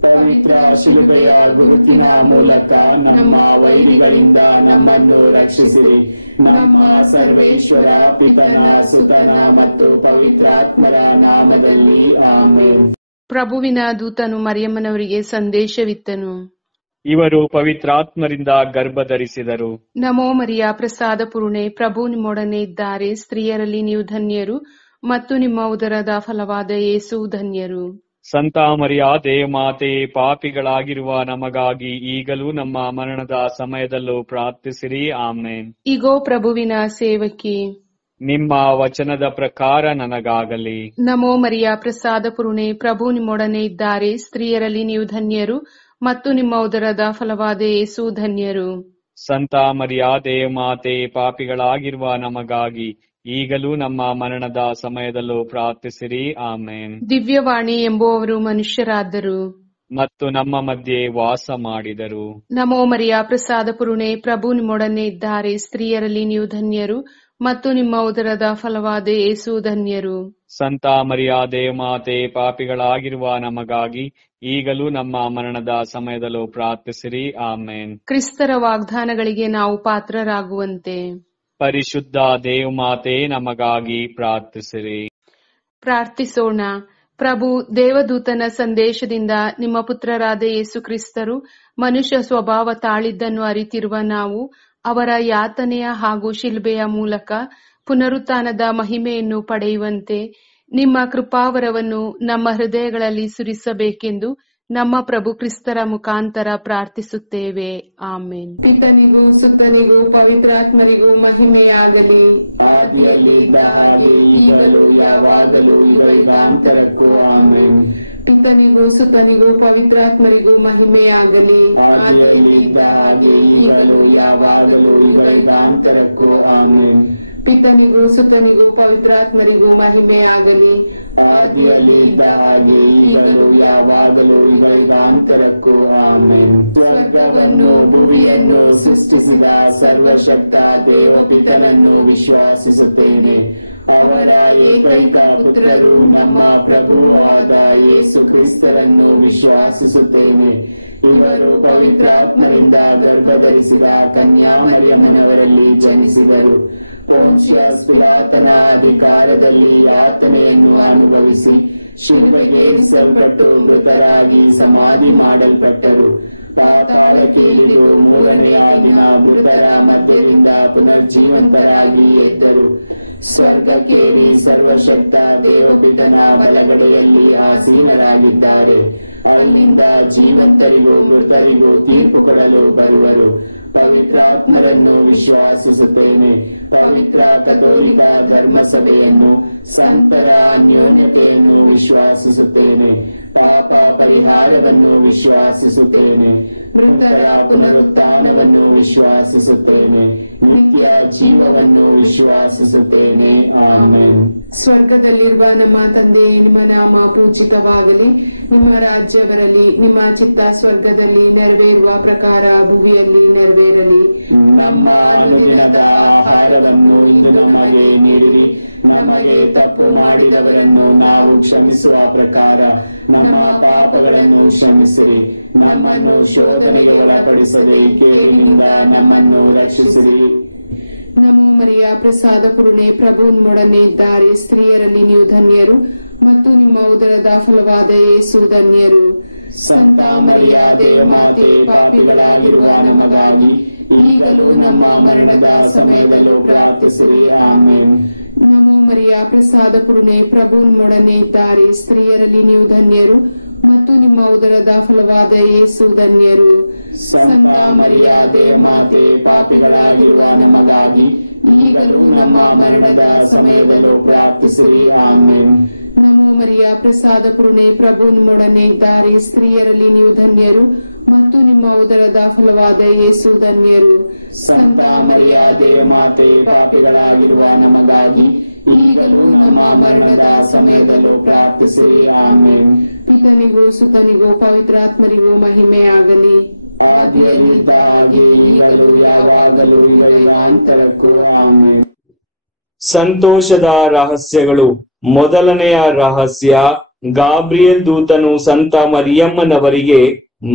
ಪವಿತ್ರ ಶಿಲುಬೆಯ ಗುರುತಿನ ಮೂಲಕ ನಮ್ಮ ವೈರಿಗಳಿಂದ ನಮ್ಮನ್ನು ರಕ್ಷಿಸಿರಿ. ನಮ್ಮ ಸರ್ವೇಶ್ವರ ಪಿತನ, ಸುತನ ಮತ್ತು ಪವಿತ್ರಾತ್ಮರ ನಾಮದಲ್ಲಿ ಆಮೆನ್. ಪ್ರಭುವಿನ ದೂತನು ಮರಿಯಮ್ಮನವರಿಗೆ ಸಂದೇಶವಿತ್ತನು. ಇವರು ಪವಿತ್ರಾತ್ಮರಿಂದ ಗರ್ಭಧರಿಸಿದರು. ನಮೋ ಮರಿಯ, ಪ್ರಸಾದ ಪೂರ್ಣೆ, ಪ್ರಭು ನಿಮ್ಮೊಡನೆ ಇದ್ದಾರೆ. ಸ್ತ್ರೀಯರಲ್ಲಿ ನೀವು ಧನ್ಯರು ಮತ್ತು ನಿಮ್ಮ ಉದರದ ಫಲವಾದ ಯೇಸು ಧನ್ಯರು. ಸಂತ ಮರಿಯ ದೇವಮಾತೆ, ಪಾಪಿಗಳಾಗಿರುವ ನಮಗಾಗಿ ಈಗಲೂ ನಮ್ಮ ಮರಣದ ಸಮಯದಲ್ಲೂ ಪ್ರಾರ್ಥಿಸಿರಿ. ಆಮೇನ್. ಇಗೋ ಪ್ರಭುವಿನ ಸೇವಕಿ, ನಿಮ್ಮ ವಚನದ ಪ್ರಕಾರ ನನಗಾಗಲಿ. ನಮೋ ಮರಿಯ, ಪ್ರಸಾದ ಪೂರ್ಣೆ, ಪ್ರಭು ನಿಮ್ಮೊಡನೆ ಇದ್ದಾರೆ. ಸ್ತ್ರೀಯರಲ್ಲಿ ನೀವು ಧನ್ಯರು ಮತ್ತು ನಿಮ್ಮ ಉದರದ ಫಲವಾದ ಯೇಸು ಧನ್ಯರು. ಸಂತ ಮರಿಯ ದೇವಮಾತೆ, ಪಾಪಿಗಳಾಗಿರುವ ನಮಗಾಗಿ ಈಗಲೂ ನಮ್ಮ ಮರಣದ ಸಮಯದಲ್ಲೂ ಪ್ರಾರ್ಥಿಸಿರಿ. ಆಮೇನ್. ದಿವ್ಯವಾಣಿ ಎಂಬುವವರು ಮನುಷ್ಯರಾದರು ಮತ್ತು ನಮ್ಮ ಮಧ್ಯೆ ವಾಸ ಮಾಡಿದರು. ನಮೋ ಮರಿಯ, ಪ್ರಸಾದ ಪೂರ್ಣೆ, ಪ್ರಭು ನಿಮ್ಮೊಡನೆ ಇದ್ದಾರೆ. ಸ್ತ್ರೀಯರಲ್ಲಿ ನೀವು ಧನ್ಯರು ಮತ್ತು ನಿಮ್ಮ ಉದರದ ಫಲವಾದ ಯೇಸು ಧನ್ಯರು. ಸಂತ ಮರಿಯ ದೇವಮಾತೆ, ಪಾಪಿಗಳಾಗಿರುವ ನಮಗಾಗಿ ಈಗಲೂ ನಮ್ಮ ಮರಣದ ಸಮಯದಲ್ಲೂ ಪ್ರಾರ್ಥಿಸಿರಿ. ಆಮೇನ್. ಕ್ರಿಸ್ತರ ವಾಗ್ದಾನಗಳಿಗೆ ನಾವು ಪಾತ್ರರಾಗುವಂತೆ ಪರಿಶುದ್ಧ ದೇವಮಾತೆ, ನಮಗಾಗಿ ಪ್ರಾರ್ಥಿಸಿರಿ. ಪ್ರಾರ್ಥಿಸೋಣ. ಪ್ರಭು ದೇವದೂತನ ಸಂದೇಶದಿಂದ ನಿಮ್ಮ ಪುತ್ರರಾದ ಯೇಸು ಕ್ರಿಸ್ತರು ಮನುಷ್ಯ ಸ್ವಭಾವ ತಾಳಿದ್ದನ್ನು ಅರಿತಿರುವ ನಾವು ಅವರ ಯಾತನೆಯ ಹಾಗೂ ಶಿಲ್ಬೆಯ ಮೂಲಕ ಪುನರುತ್ಥಾನದ ಮಹಿಮೆಯನ್ನು ಪಡೆಯುವಂತೆ ನಿಮ್ಮ ಕೃಪಾವರವನ್ನು ನಮ್ಮ ಹೃದಯಗಳಲ್ಲಿ ಸುರಿಸಬೇಕೆಂದು ನಮ್ಮ ಪ್ರಭು ಕ್ರಿಸ್ತರ ಮುಖಾಂತರ ಪ್ರಾರ್ಥಿಸುತ್ತೇವೆ. ಆಮೇನ್. ಪಿತನಿಗೂ ಸುತ್ತನಿಗೂ ಪವಿತ್ರಾತ್ಮರಿಗೂ ಮಹಿಮೆಯಾಗಲಿ. ಆದಿಯಲ್ಲಿ ಇದ್ದ ಹಾಗೆ ಈಗಲೂ ಯಾವಾಗಲೂ ಯುಗಾಂತರಕ್ಕೂ ಆಮೆನ್. ಪಿತನಿಗೂ ಸುತ್ತನಿಗೂ ಪವಿತ್ರಾತ್ಮರಿಗೂ ಮಹಿಮೆಯಾಗಲಿ. ಆದಿಯಲ್ಲಿ ಇದ್ದ ಹಾಗೆ ಈಗಲೂ ಯಾವಾಗಲೂ ಯುಗಾಂತರಕ್ಕೂ ಆಮೆನ್. ಪಿತನಿಗೂ ಸುತ್ತನಿಗೂ ಪವಿತ್ರಾತ್ಮರಿಗೂ ಮಹಿಮೆಯಾಗಲಿ. ಆದಿಯಲ್ಲಿ ಇದ್ದ ಹಾಗೆ ಈಗಲೂ ಯಾವಾಗಲೂ ಯುಗಾಂತರಕ್ಕೂ ಆಮೆನ್. ಸ್ವರ್ಗವನ್ನು ಭುವಿಯನ್ನು ಸೃಷ್ಟಿಸಿದ ಸರ್ವಶಕ್ತ ದೇವಪಿತನನ್ನು ವಿಶ್ವಾಸಿಸುತ್ತೇನೆ. ಅವರ ಏಕೈಕ ಪುತ್ರರು ನಮ್ಮ ಪ್ರಭು ಆದ ಯೇಸು ಕ್ರಿಸ್ತರನ್ನು ವಿಶ್ವಾಸಿಸುತ್ತೇನೆ. ಇವರು ಪವಿತ್ರಾತ್ಮರಿಂದ ಗರ್ಭಧರಿಸಿದ ಕನ್ಯಾ ಮರಿಯಮ್ಮನವರಲ್ಲಿ ಜನಿಸಿದರು. ಪೋನ್ಷಿಯಸ್ ಪಿಲಾತನ ಅಧಿಕಾರದಲ್ಲಿ ಯಾತನೆಯನ್ನು ಅನುಭವಿಸಿ ಶಿಲುಬೆಗೇರಿಸಲ್ಪಟ್ಟು ಮೃತರಾಗಿ ಸಮಾಧಿ ಮಾಡಲ್ಪಟ್ಟರು. ಪಾತಾಳಕ್ಕೆ ಇಳಿದು ಮೂರನೆಯ ದಿನ ಮೃತರ ಮಧ್ಯದಿಂದ ಪುನರ್ಜೀವಂತರಾಗಿ ಎದ್ದರು. ಸ್ವರ್ಗಕ್ಕೇರಿ ಸರ್ವಶಕ್ತ ದೇವಪಿತನ ಬಲಗಡೆಯಲ್ಲಿ ಆಸೀನರಾಗಿದ್ದಾರೆ. ಅಲ್ಲಿಂದ ಜೀವಂತರಿಗೂ ಮೃತರಿಗೂ ತೀರ್ಪು ಕೊಡಲು ಬರುವರು. ಪವಿತ್ರಾತ್ಮರನ್ನು ವಿಶ್ವಾಸಿಸುತ್ತೇನೆ. ಪವಿತ್ರ ಕಥೋಲಿಕ ಧರ್ಮಸಭೆಯನ್ನು, ಸಂತರ ಅನ್ಯೋನ್ಯತೆಯನ್ನು ವಿಶ್ವಾಸಿಸುತ್ತೇನೆ. ಪಾಪ ಪರಿಹಾರವನ್ನು ವಿಶ್ವಾಸಿಸುತ್ತೇನೆ. ಮೃತರ ಪುನರುತ್ಥಾನವನ್ನು ವಿಶ್ವಾಸಿಸುತ್ತೇನೆ. ನಿತ್ಯ ಜೀವವನ್ನು ವಿಶ್ವಾಸಿಸುತ್ತೇನೆ. ಆಮೆನ್. ಸ್ವರ್ಗದಲ್ಲಿರುವ ನಮ್ಮ ತಂದೆಯೇ, ನಿಮ್ಮ ನಾಮ ಪೂಜಿತವಾಗಲಿ. ನಿಮ್ಮ ರಾಜ್ಯ ಬರಲಿ. ನಿಮ್ಮ ಚಿತ್ತ ಸ್ವರ್ಗದಲ್ಲಿ ನೆರವೇರುವ ಪ್ರಕಾರ ಭುವಿಯಲ್ಲಿ ನೆರವೇರಲಿ. ನಮ್ಮ ಅನುದಿನದ ಆಹಾರವನ್ನು ಇಂದು ನಮಗೆ ನೀಡಿರಿ. ನಮಗೆ ತಪ್ಪು ಮಾಡಿದವರನ್ನು ನಾವು ಕ್ಷಮಿಸುವ ಪ್ರಕಾರ ನಮ್ಮ ಪಾಪಗಳನ್ನು ಕ್ಷಮಿಸಿರಿ. ನಮ್ಮನ್ನು ಶೋಧನೆಗೆ ಒಳಪಡಿಸದೆ ಕೇಡಿನಿಂದ ನಮ್ಮನ್ನು ರಕ್ಷಿಸಿರಿ. ನಮೋ ಮರಿಯ, ಪ್ರಸಾದ ಪೂರ್ಣೆ, ಪ್ರಭು ನಿಮ್ಮೊಡನೆ ಇದ್ದಾರೆ. ಸ್ತ್ರೀಯರಲ್ಲಿ ನೀವು ಧನ್ಯರು ಮತ್ತು ನಿಮ್ಮ ಉದರದ ಫಲವಾದ ಯೇಸು ಧನ್ಯರು. ಸಂತ ಮರಿಯ ದೇವಮಾತೆ, ಪಾಪಿಗಳಾಗಿರುವ ನಮಗಾಗಿ ಈಗಲೂ ನಮ್ಮ ಮರಣದ ಸಮಯದಲ್ಲೂ ಪ್ರಾರ್ಥಿಸಿರಿ. ಆಮೆನ್. ನಮೋ ಮರಿಯ, ಪ್ರಸಾದ ಪೂರ್ಣೆ, ಪ್ರಭು ನಿಮ್ಮೊಡನೆ ಇದ್ದಾರೆ. ಸ್ತ್ರೀಯರಲ್ಲಿ ನೀವು ಧನ್ಯರು ಮತ್ತು ನಿಮ್ಮ ಉದರದ ಫಲವಾದ ಯೇಸು ಧನ್ಯರು. ಸಂತ ಮರಿಯ ದೇವಮಾತೆ, ಪಾಪಿಗಳಾಗಿರುವ ನಮಗಾಗಿ ಈಗಲೂ ನಮ್ಮ ಮರಣದ ಸಮಯದಲ್ಲೂ ಪ್ರಾರ್ಥಿಸಿರಿ. ಆಮೆನ್. ನಮೋ ಮರಿಯ, ಪ್ರಸಾದ ಪೂರ್ಣೆ, ಪ್ರಭು ನಿಮ್ಮೊಡನೆ ಇದ್ದಾರೆ. ಸ್ತ್ರೀಯರಲ್ಲಿ ನೀವು ಧನ್ಯರು ಮತ್ತು ನಿಮ್ಮ ಉದರದ ಫಲವಾದ ಯೇಸು ಧನ್ಯರು. ಸಂತ ಮರಿಯ ದೇವಮಾತೆ, ಪಾಪಿಗಳಾಗಿರುವ ನಮಗಾಗಿ ಈಗಲೂ ನಮ್ಮ ಮರಣದ ಸಮಯದಲ್ಲೂ ಪ್ರಾರ್ಥಿಸಿರಿ. ಆಮೆನ್. ಪಿತನಿಗೂ ಸುತನಿಗೂ ಪವಿತ್ರಾತ್ಮರಿಗೂ ಮಹಿಮೆಯಾಗಲಿ. ಆದಿಯಲ್ಲಿದ್ದ ಹಾಗೆ ಈಗಲೂ ಯಾವಾಗಲೂ ಯುಗಾಂತರಕ್ಕೂ ಆಮೆನ್. ಸಂತೋಷದ ರಹಸ್ಯಗಳು. ಮೊದಲನೆಯ ರಹಸ್ಯ, ಗಾಬ್ರಿಯಲ್ ದೂತನು ಸಂತ ಮರಿಯಮ್ಮನವರಿಗೆ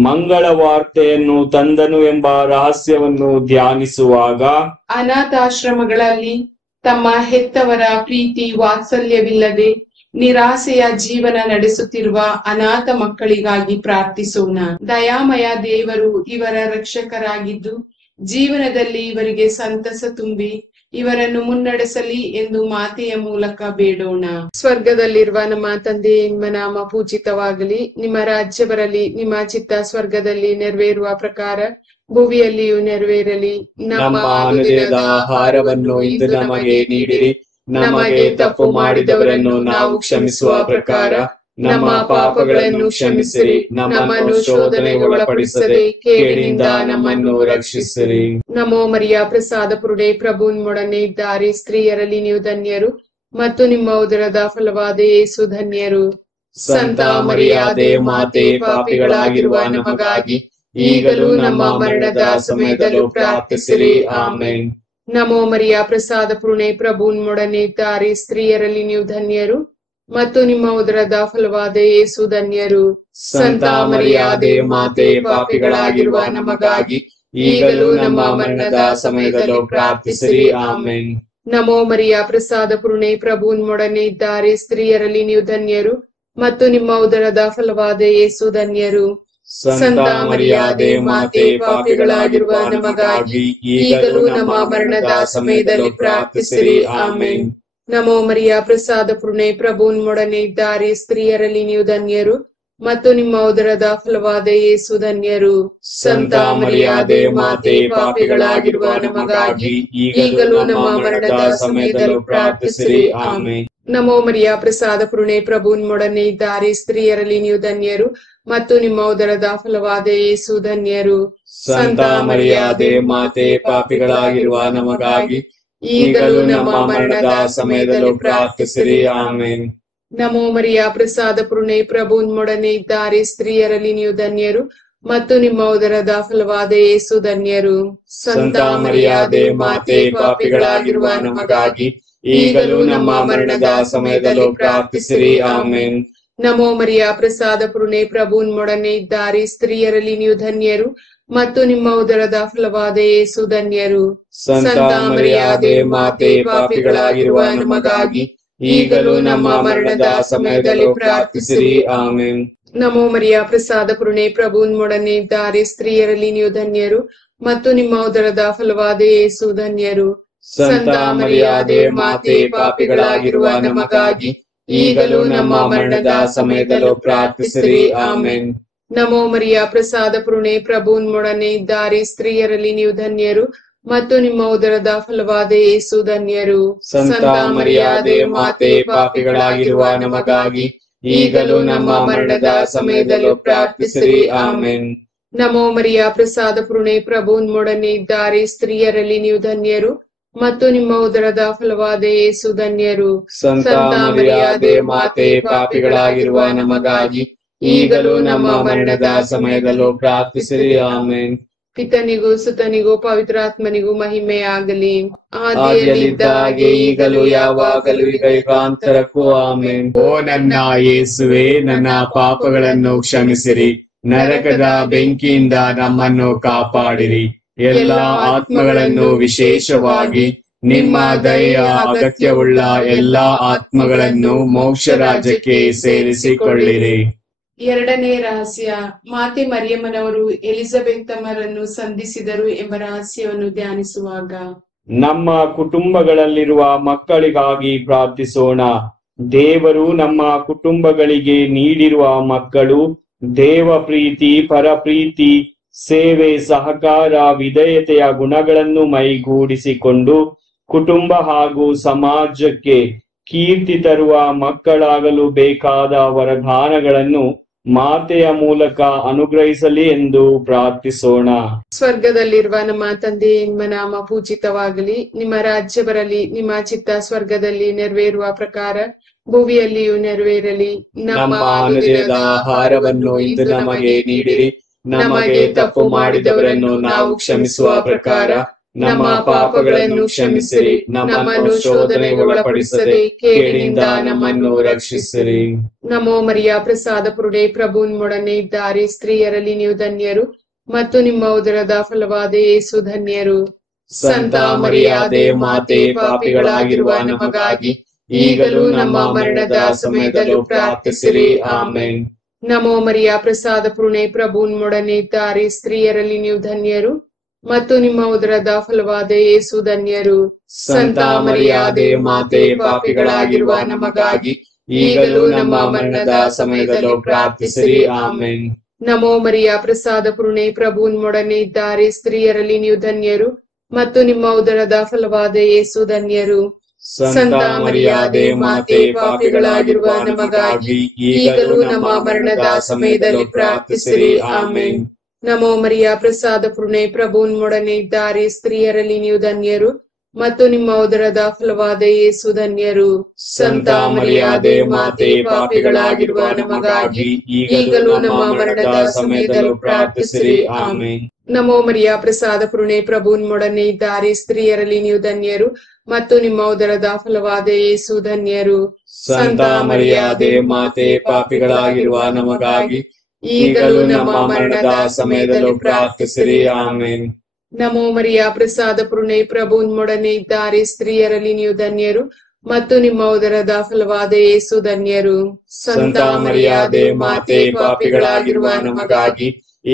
ಮಂಗಳ ವಾರ್ತೆಯನ್ನು ತಂದನು ಎಂಬ ರಹಸ್ಯವನ್ನು ಧ್ಯಾನಿಸುವಾಗ, ಅನಾಥಾಶ್ರಮಗಳಲ್ಲಿ ತಮ್ಮ ಹೆತ್ತವರ ಪ್ರೀತಿ ವಾತ್ಸಲ್ಯವಿಲ್ಲದೆ ನಿರಾಸೆಯ ಜೀವನ ನಡೆಸುತ್ತಿರುವ ಅನಾಥ ಮಕ್ಕಳಿಗಾಗಿ ಪ್ರಾರ್ಥಿಸೋಣ. ದಯಾಮಯ ದೇವರು ಇವರ ರಕ್ಷಕರಾಗಿದ್ದು ಜೀವನದಲ್ಲಿ ಇವರಿಗೆ ಸಂತಸ ತುಂಬಿ ಇವರನ್ನು ಮುನ್ನಡೆಸಲಿ ಎಂದು ಮಾತೆಯ ಮೂಲಕ ಬೇಡೋಣ. ಸ್ವರ್ಗದಲ್ಲಿರುವ ನಮ್ಮ ತಂದೆ, ನಿಮ್ಮ ನಾಮ ಪೂಜಿತವಾಗಲಿ, ನಿಮ್ಮ ರಾಜ್ಯ ಬರಲಿ, ನಿಮ್ಮ ಚಿತ್ತ ಸ್ವರ್ಗದಲ್ಲಿ ನೆರವೇರುವ ಪ್ರಕಾರ ಭೂಮಿಯಲ್ಲಿಯೂ ನೆರವೇರಲಿ. ನಮ್ಮ ಅನುದಿನದ ಆಹಾರವನ್ನು ಇಂದು ನಮಗೆ ನೀಡಿರಿ. ನಮಗೆ ತಪ್ಪು ಮಾಡಿದವರನ್ನು ನಾವು ಕ್ಷಮಿಸುವ ಪ್ರಕಾರ ನಮ್ಮ ಪಾಪಗಳನ್ನು ಕ್ಷಮಿಸಿರಿ. ನಮ್ಮನ್ನು ಶೋಧನೆಗೆ ಒಳಪಡಿಸದೆ ಕೇಡಿನಿಂದ ನಮ್ಮನ್ನು ರಕ್ಷಿಸಿರಿ. ನಮೋ ಮರಿಯ ಪ್ರಸಾದ ಪುರುಡೆ, ಪ್ರಭು ನಿಮ್ಮೊಡನೆ ಇದ್ದಾರೆ. ಸ್ತ್ರೀಯರಲ್ಲಿ ನೀವು ಧನ್ಯರು ಮತ್ತು ನಿಮ್ಮ ಉದರದ ಫಲವಾದ ಯೇಸು ಧನ್ಯರು. ಸಂತ ಮರಿಯಾದೆ ಮಾತೆ, ಪಾಪಿಗಳಾಗಿರುವ ನಮಗಾಗಿ ಈಗಲೂ ನಮ್ಮ ಮರಣದ ಸಮಯದಲ್ಲೂ ಪ್ರಾರ್ಥಿಸಿರಿ. ಆಮೆನ್. ನಮೋ ಮರಿಯ ಪ್ರಸಾದ ಪುರುಣೆ, ಪ್ರಭು ನಿಮ್ಮೊಡನೆ ಇದ್ದಾರೆ. ಸ್ತ್ರೀಯರಲ್ಲಿ ನೀವು ಧನ್ಯರು ಮತ್ತು ನಿಮ್ಮ ಉದರದ ಫಲವಾದ ಯೇಸು ಧನ್ಯರು. ಸಂತ ಮರಿಯಾದೆ ಮಾತೆ, ಪಾಪಿಗಳಾಗಿರುವ ನಮಗಾಗಿ ಈಗಲೂ ನಮ್ಮ ಮರಣದ ಸಮಯದಲ್ಲೂ ಪ್ರಾರ್ಥಿಸಿರಿ. ಆಮೆನ್. ನಮೋ ಮರಿಯ ಪ್ರಸಾದ ಪುರುಣೆ, ಪ್ರಭು ನಿಮ್ಮೊಡನೆ ಇದ್ದಾರೆ. ಸ್ತ್ರೀಯರಲ್ಲಿ ನೀವು ಧನ್ಯರು ಮತ್ತು ನಿಮ್ಮ ಉದರದ ಫಲವಾದ ಯೇಸು ಧನ್ಯರು. ಸಂತ ಮರಿಯಾದೆ ಮಾತೆ, ಪಾಪಿಗಳಾಗಿರುವ ನಮಗಾಗಿ ಈಗಲೂ ನಮ್ಮ ಮರಣದ ಸಮಯದಲ್ಲಿ ಪ್ರಾರ್ಥಿಸಿರಿ. ಆಮೆನ್. ನಮೋ ಮರಿಯ ಪ್ರಸಾದ ಪುರುಣೆ, ಪ್ರಭು ನಿಮ್ಮೊಡನೆ ಇದ್ದಾರೆ. ಸ್ತ್ರೀಯರಲ್ಲಿ ನೀವು ಧನ್ಯರು ಮತ್ತು ನಿಮ್ಮ ಉದರದ ಫಲವಾದ ಯೇಸು ಧನ್ಯರು. ಸಂತ ಮರಿಯಾದೆ ಮಾತೆ, ಪಾಪಿಗಳಾಗಿರುವ ನಮಗಾಗಿ ಈಗಲೂ ನಮ್ಮ ಮರಣದ ಸಮಯದಲ್ಲೂ ಪ್ರಾರ್ಥಿಸಿರಿ. ಆಮೆನ್. ನಮೋ ಮರಿಯ ಪ್ರಸಾದ ಪುರುಣೆ, ಪ್ರಭು ನಿಮ್ಮೊಡನೆ ಇದ್ದಾರೆ. ಸ್ತ್ರೀಯರಲ್ಲಿ ನೀವು ಧನ್ಯರು ಮತ್ತು ನಿಮ್ಮ ಉದರದ ಫಲವಾದ ಯೇಸು ಧನ್ಯರು. ಸಂತ ಮರಿಯಾದೆ ಮಾತೆ, ಪಾಪಿಗಳಾಗಿರುವ ನಮಗಾಗಿ ಈಗಲೂ ನಮ್ಮ ಮರಣದ ಸಮಯದಲ್ಲೂ ಪ್ರಾರ್ಥಿಸಿರಿ. ಆಮೆನ್. ನಮೋ ಮರಿಯ ಪ್ರಸಾದ ಪುರುಣೆ, ಪ್ರಭು ನಿಮ್ಮೊಡನೆ ಇದ್ದಾರೆ. ಸ್ತ್ರೀಯರಲ್ಲಿ ನೀವು ಧನ್ಯರು ಮತ್ತು ನಿಮ್ಮ ಉದರದ ಫಲವಾದ ಯೇಸು ಧನ್ಯರು. ಸಂತ ಮರಿಯಾದೆ ಮಾತೆ, ಪಾಪಿಗಳಾಗಿರುವ ನಮಗಾಗಿ ಈಗಲೂ ನಮ್ಮ ಮರಣದ ಸಮಯದಲ್ಲೂ ಪ್ರಾರ್ಥಿಸಿರಿ. ಆಮೆನ್. ನಮೋ ಮರಿಯ ಪ್ರಸಾದ ಪುರುಣೆ, ಪ್ರಭು ನಿಮ್ಮೊಡನೆ ಇದ್ದಾರೆ. ಸ್ತ್ರೀಯರಲ್ಲಿ ನೀವು ಧನ್ಯರು ಮತ್ತು ನಿಮ್ಮ ಉದರದ ಫಲವಾದ ಯೇಸು ಧನ್ಯರು. ಸಂತ ಮರಿಯಾದೆ ಮಾತೆ, ಪಾಪಿಗಳಾಗಿರುವ ನಮಗಾಗಿ ಈಗಲೂ ನಮ್ಮ ಮರಣದ ಸಮಯದಲ್ಲೂ ಪ್ರಾರ್ಥಿಸಿರಿ. ಆಮೆನ್. ನಮೋ ಮರಿಯ ಪ್ರಸಾದ ಪುರುಣೆ, ಪ್ರಭು ನಿಮ್ಮೊಡನೆ ಇದ್ದಾರೆ. ಸ್ತ್ರೀಯರಲ್ಲಿ ನೀವು ಧನ್ಯರು ಮತ್ತು ನಿಮ್ಮ ಉದರದ ಫಲವಾದ ಯೇಸು ಧನ್ಯರು. ಸಂತ ಮರಿಯಾದೆ ಮಾತೆ, ಪಾಪಿಗಳಾಗಿರುವ ನಮಗಾಗಿ ಈಗಲೂ ನಮ್ಮ ಮರಣದ ಸಮಯದಲ್ಲೂ ಪ್ರಾರ್ಥಿಸಿರಿ. ಆಮೆನ್. ನಮೋ ಮರಿಯ ಪ್ರಸಾದ ಪುರುಣೆ, ಪ್ರಭು ನಿಮ್ಮೊಡನೆ ಇದ್ದಾರೆ. ಸ್ತ್ರೀಯರಲ್ಲಿ ನೀವು ಧನ್ಯರು ಮತ್ತು ನಿಮ್ಮ ಉದರದ ಫಲವಾದ ಯೇಸು ಧನ್ಯರು. ಸಂತ ಮರಿಯಾದೆ ಮಾತೆ, ಪಾಪಿಗಳಾಗಿರುವ ನಮಗಾಗಿ ಈಗಲೂ ನಮ್ಮ ಮರಣದ ಸಮಯದಲ್ಲೂ ಪ್ರಾರ್ಥಿಸಿರಿ. ಆಮೆನ್. ನಮೋ ಮರಿಯ ಪ್ರಸಾದ ಪುರುಣೆ, ಪ್ರಭು ನಿಮ್ಮೊಡನೆ ಇದ್ದಾರೆ. ಸ್ತ್ರೀಯರಲ್ಲಿ ನೀವು ಧನ್ಯರು ಮತ್ತು ನಿಮ್ಮ ಉದರದ ಫಲವಾದ ಯೇಸು ಧನ್ಯರು. ಸಂತ ಮರಿಯಾದೆ ಮಾತೆ, ಪಾಪಿಗಳಾಗಿರುವ ನಮಗಾಗಿ ಈಗಲೂ ನಮ್ಮ ಮರಣದ ಸಮಯದಲ್ಲೂ ಪ್ರಾರ್ಥಿಸಿರಿ. ಆಮೆನ್. ಪಿತನಿಗೂ ಸುತನಿಗೂ ಪವಿತ್ರಾತ್ಮನಿಗೂ ಮಹಿಮೆಯಾಗಲಿ. ಆದಿಯಲ್ಲಿದ್ದ ಹಾಗೆ ಈಗಲೂ ಯಾವಾಗಲೂ ಈಗ ಯುಗಾಂತರಕ್ಕೂ. ಆಮೆನ್. ಓ ನನ್ನ ಯೇಸುವೆ, ನನ್ನ ಪಾಪಗಳನ್ನು ಕ್ಷಮಿಸಿರಿ. ನರಕದ ಬೆಂಕಿಯಿಂದ ನಮ್ಮನ್ನು ಕಾಪಾಡಿರಿ. ಎಲ್ಲ ಆತ್ಮಗಳನ್ನು, ವಿಶೇಷವಾಗಿ ನಿಮ್ಮ ದಯೆಯ ಅಗತ್ಯವುಳ್ಳ ಎಲ್ಲಾ ಆತ್ಮಗಳನ್ನು ಮೋಕ್ಷ ರಾಜ್ಯಕ್ಕೆ ಸೇರಿಸಿಕೊಳ್ಳಿರಿ. ಎರಡನೇ ರಹಸ್ಯ, ಮಾತೆ ಮರಿಯಮ್ಮನವರು ಎಲಿಜಬೆತ್ ಅಮ್ಮರನ್ನು ಸಂಧಿಸಿದರು ಎಂಬ ರಹಸ್ಯವನ್ನು ಧ್ಯಾನಿಸುವಾಗ, ನಮ್ಮ ಕುಟುಂಬಗಳಲ್ಲಿರುವ ಮಕ್ಕಳಿಗಾಗಿ ಪ್ರಾರ್ಥಿಸೋಣ. ದೇವರು ನಮ್ಮ ಕುಟುಂಬಗಳಿಗೆ ನೀಡಿರುವ ಮಕ್ಕಳು ದೇವ ಪ್ರೀತಿ, ಪರಪ್ರೀತಿ, ಸೇವೆ, ಸಹಕಾರ, ವಿಧೇಯತೆಯ ಗುಣಗಳನ್ನು ಮೈಗೂಡಿಸಿಕೊಂಡು ಕುಟುಂಬ ಹಾಗೂ ಸಮಾಜಕ್ಕೆ ಕೀರ್ತಿ ತರುವ ಮಕ್ಕಳಾಗಲು ಬೇಕಾದ ವರದಾನಗಳನ್ನು ಮಾತೆಯ ಮೂಲಕ ಅನುಗ್ರಹಿಸಲಿ ಎಂದು ಪ್ರಾರ್ಥಿಸೋಣ. ಸ್ವರ್ಗದಲ್ಲಿರುವ ನಮ್ಮ ತಂದೆ, ನಿಮ್ಮ ನಾಮ ಪೂಜಿತವಾಗಲಿ. ನಿಮ್ಮ ರಾಜ್ಯ ಬರಲಿ. ನಿಮ್ಮ ಚಿತ್ತ ಸ್ವರ್ಗದಲ್ಲಿ ನೆರವೇರುವ ಪ್ರಕಾರ ಭೂಮಿಯಲ್ಲಿಯೂ ನೆರವೇರಲಿ. ನಮ್ಮ ಅನುದಿನದ ಆಹಾರವನ್ನು ಇಂದು ನಮಗೆ ನೀಡಿರಿ. ನಮಗೆ ತಪ್ಪು ಮಾಡಿದವರನ್ನು ನಾವು ಕ್ಷಮಿಸುವ ಪ್ರಕಾರ ನಮ್ಮ ಪಾಪಗಳನ್ನು ಕ್ಷಮಿಸಿರಿ, ನಮ್ಮನ್ನು ಶೋಧನೆಗೆ ಒಳಪಡಿಸದೆ ಕೇಡಿನಿಂದ ನಮ್ಮನ್ನು ರಕ್ಷಿಸಿರಿ. ನಮೋ ಮರಿಯ ಪ್ರಸಾದ ಪುರುಡೆ ಪ್ರಭು ನಿಮ್ಮೊಡನೆ ಇದ್ದಾರೆ, ಸ್ತ್ರೀಯರಲ್ಲಿ ನೀವು ಧನ್ಯರು ಮತ್ತು ನಿಮ್ಮ ಉದರದ ಫಲವಾದ ಯೇಸು ಧನ್ಯರು. ಸಂತ ಮರಿಯಾದೆ ಮಾತೆ, ಪಾಪಿಗಳಾಗಿರುವ ನಮಗಾಗಿ ಈಗಲೂ ನಮ್ಮ ಮರಣದ ಸಮಯದಲ್ಲೂ ಪ್ರಾರ್ಥಿಸಿರಿ. ಆಮೆನ್. ನಮೋ ಮರಿಯ ಪ್ರಸಾದ ಪುರುಣೆ ಪ್ರಭು ನಿಮ್ಮೊಡನೆ ಇದ್ದಾರೆ, ಸ್ತ್ರೀಯರಲ್ಲಿ ನೀವು ಧನ್ಯರು ಮತ್ತು ನಿಮ್ಮ ಉದರದ ಫಲವಾದ ಯೇಸು ಧನ್ಯರು. ಸಂತ ಮರಿಯಾದೆ ಮಾತೆ, ಪಾಪಿಗಳಾಗಿರುವ ನಮಗಾಗಿ ಈಗಲೂ ನಮ್ಮ ಮರಣದ ಸಮಯದಲ್ಲೂ ಪ್ರಾರ್ಥಿಸಿರಿ. ಆಮೆನ್. ನಮೋ ಮರಿಯ ಪ್ರಸಾದ ಪುರುಣೆ ಪ್ರಭು ನಿಮ್ಮೊಡನೆ ಇದ್ದಾರೆ, ಸ್ತ್ರೀಯರಲ್ಲಿ ನೀವು ಧನ್ಯರು ಮತ್ತು ನಿಮ್ಮ ಉದರದ ಫಲವಾದ ಯೇಸು ಧನ್ಯರು. ಸಂತ ಮರಿಯಾದೆ ಮಾತೆ, ಪಾಪಿಗಳಾಗಿರುವ ನಮಗಾಗಿ ಈಗಲೂ ನಮ್ಮ ಮರಣದ ಸಮಯದಲ್ಲಿ ಪ್ರಾರ್ಥಿಸಿರಿ. ಆಮೆನ್. ನಮೋ ಮರಿಯ ಪ್ರಸಾದ ಪುರುಣೆ ಪ್ರಭು ನಿಮ್ಮೊಡನೆ ಇದ್ದಾರೆ, ಸ್ತ್ರೀಯರಲ್ಲಿ ನೀವು ಧನ್ಯರು ಮತ್ತು ನಿಮ್ಮ ಉದರದ ಫಲವಾದ ಯೇಸು ಧನ್ಯರು. ಸಂತ ಮರಿಯಾದೆ ಮಾತೆ, ಪಾಪಿಗಳಾಗಿರುವ ನಮಗಾಗಿ ಈಗಲೂ ನಮ್ಮ ಮರಣದ ಸಮಯದಲ್ಲೂ ಪ್ರಾರ್ಥಿಸಿರಿ. ಆಮೆನ್. ನಮೋ ಮರಿಯ ಪ್ರಸಾದ ಪುರುಣೆ ಪ್ರಭು ನಿಮ್ಮೊಡನೆ ಇದ್ದಾರೆ, ಸ್ತ್ರೀಯರಲ್ಲಿ ನೀವು ಧನ್ಯರು ಮತ್ತು ನಿಮ್ಮ ಉದರದ ಫಲವಾದ ಯೇಸು ಧನ್ಯರು. ಸಂತ ಮರಿಯಾದೆ ಮಾತೆ, ಪಾಪಿಗಳಾಗಿರುವ ನಮಗಾಗಿ ಈಗಲೂ ನಮ್ಮ ಮರಣದ ಸಮಯದಲ್ಲೂ ಪ್ರಾರ್ಥಿಸಿರಿ. ಆಮೆನ್. ನಮೋ ಮರಿಯ ಪ್ರಸಾದ ಪುರುಣೆ ಪ್ರಭು ನಿಮ್ಮೊಡನೆ ಇದ್ದಾರೆ, ಸ್ತ್ರೀಯರಲ್ಲಿ ನೀವು ಧನ್ಯರು ಮತ್ತು ನಿಮ್ಮ ಉದರದ ಫಲವಾದ ಯೇಸು ಧನ್ಯರು. ಸಂತ ಮರಿಯಾದೆ ಮಾತೆ, ಪಾಪಿಗಳಾಗಿರುವ ನಮಗಾಗಿ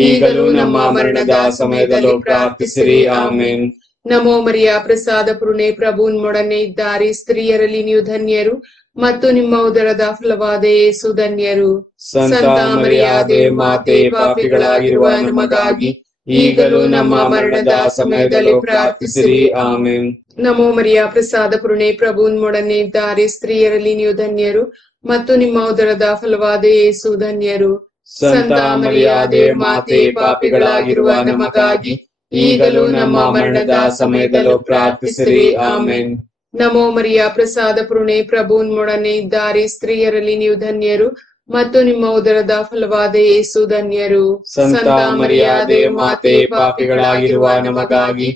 ಈಗಲೂ ನಮ್ಮ ಮರಣದ ಸಮಯದಲ್ಲೂ ಪ್ರಾರ್ಥಿಸಿರಿ. ಆಮೆನ್. ನಮೋ ಮರಿಯ ಪ್ರಸಾದ ಪುರುಣೆ ಪ್ರಭು ನಿಮ್ಮೊಡನೆ ಇದ್ದಾರೆ, ಸ್ತ್ರೀಯರಲ್ಲಿ ನೀವು ಧನ್ಯರು ಮತ್ತು ನಿಮ್ಮ ಉದರದ ಫಲವಾದ ಯೇಸು ಧನ್ಯರು. ಸಂತ ಮರಿಯಾದೆ ಮಾತೆ, ಪಾಪಿಗಳಾಗಿರುವ ನಮಗಾಗಿ ಈಗಲೂ ನಮ್ಮ ಮರಣದ ಸಮಯದಲ್ಲೂ ಪ್ರಾರ್ಥಿಸಿರಿ. ಆಮೆನ್. ನಮೋ ಮರಿಯ ಪ್ರಸಾದ ಪುರುಣೆ ಪ್ರಭು ನಿಮ್ಮೊಡನೆ ಇದ್ದಾರೆ, ಸ್ತ್ರೀಯರಲ್ಲಿ ನೀವು ಧನ್ಯರು ಮತ್ತು ನಿಮ್ಮ ಉದರದ ಫಲವಾದ ಯೇಸು ಧನ್ಯರು. ಸಂತ ಮರಿಯಾದೆ ಮಾತೆ, ಪಾಪಿಗಳಾಗಿರುವ ನಮಗಾಗಿ ಈಗಲೂ ನಮ್ಮ ಮರಣದ ಸಮಯದಲ್ಲೂ ಪ್ರಾರ್ಥಿಸಿರಿ. ಆಮೆನ್. ನಮೋ ಮರಿಯ ಪ್ರಸಾದ ಪುರುಣೆ ಪ್ರಭು ನಿಮ್ಮೊಡನೆ ಇದ್ದಾರೆ, ಸ್ತ್ರೀಯರಲ್ಲಿ ನೀವು ಧನ್ಯರು ಮತ್ತು ನಿಮ್ಮ ಉದರದ ಫಲವಾದ ಯೇಸು ಧನ್ಯರು. ಸಂತ ಮರಿಯಾದೆ ಮಾತೆ, ಪಾಪಿಗಳಾಗಿರುವ ನಮಗಾಗಿ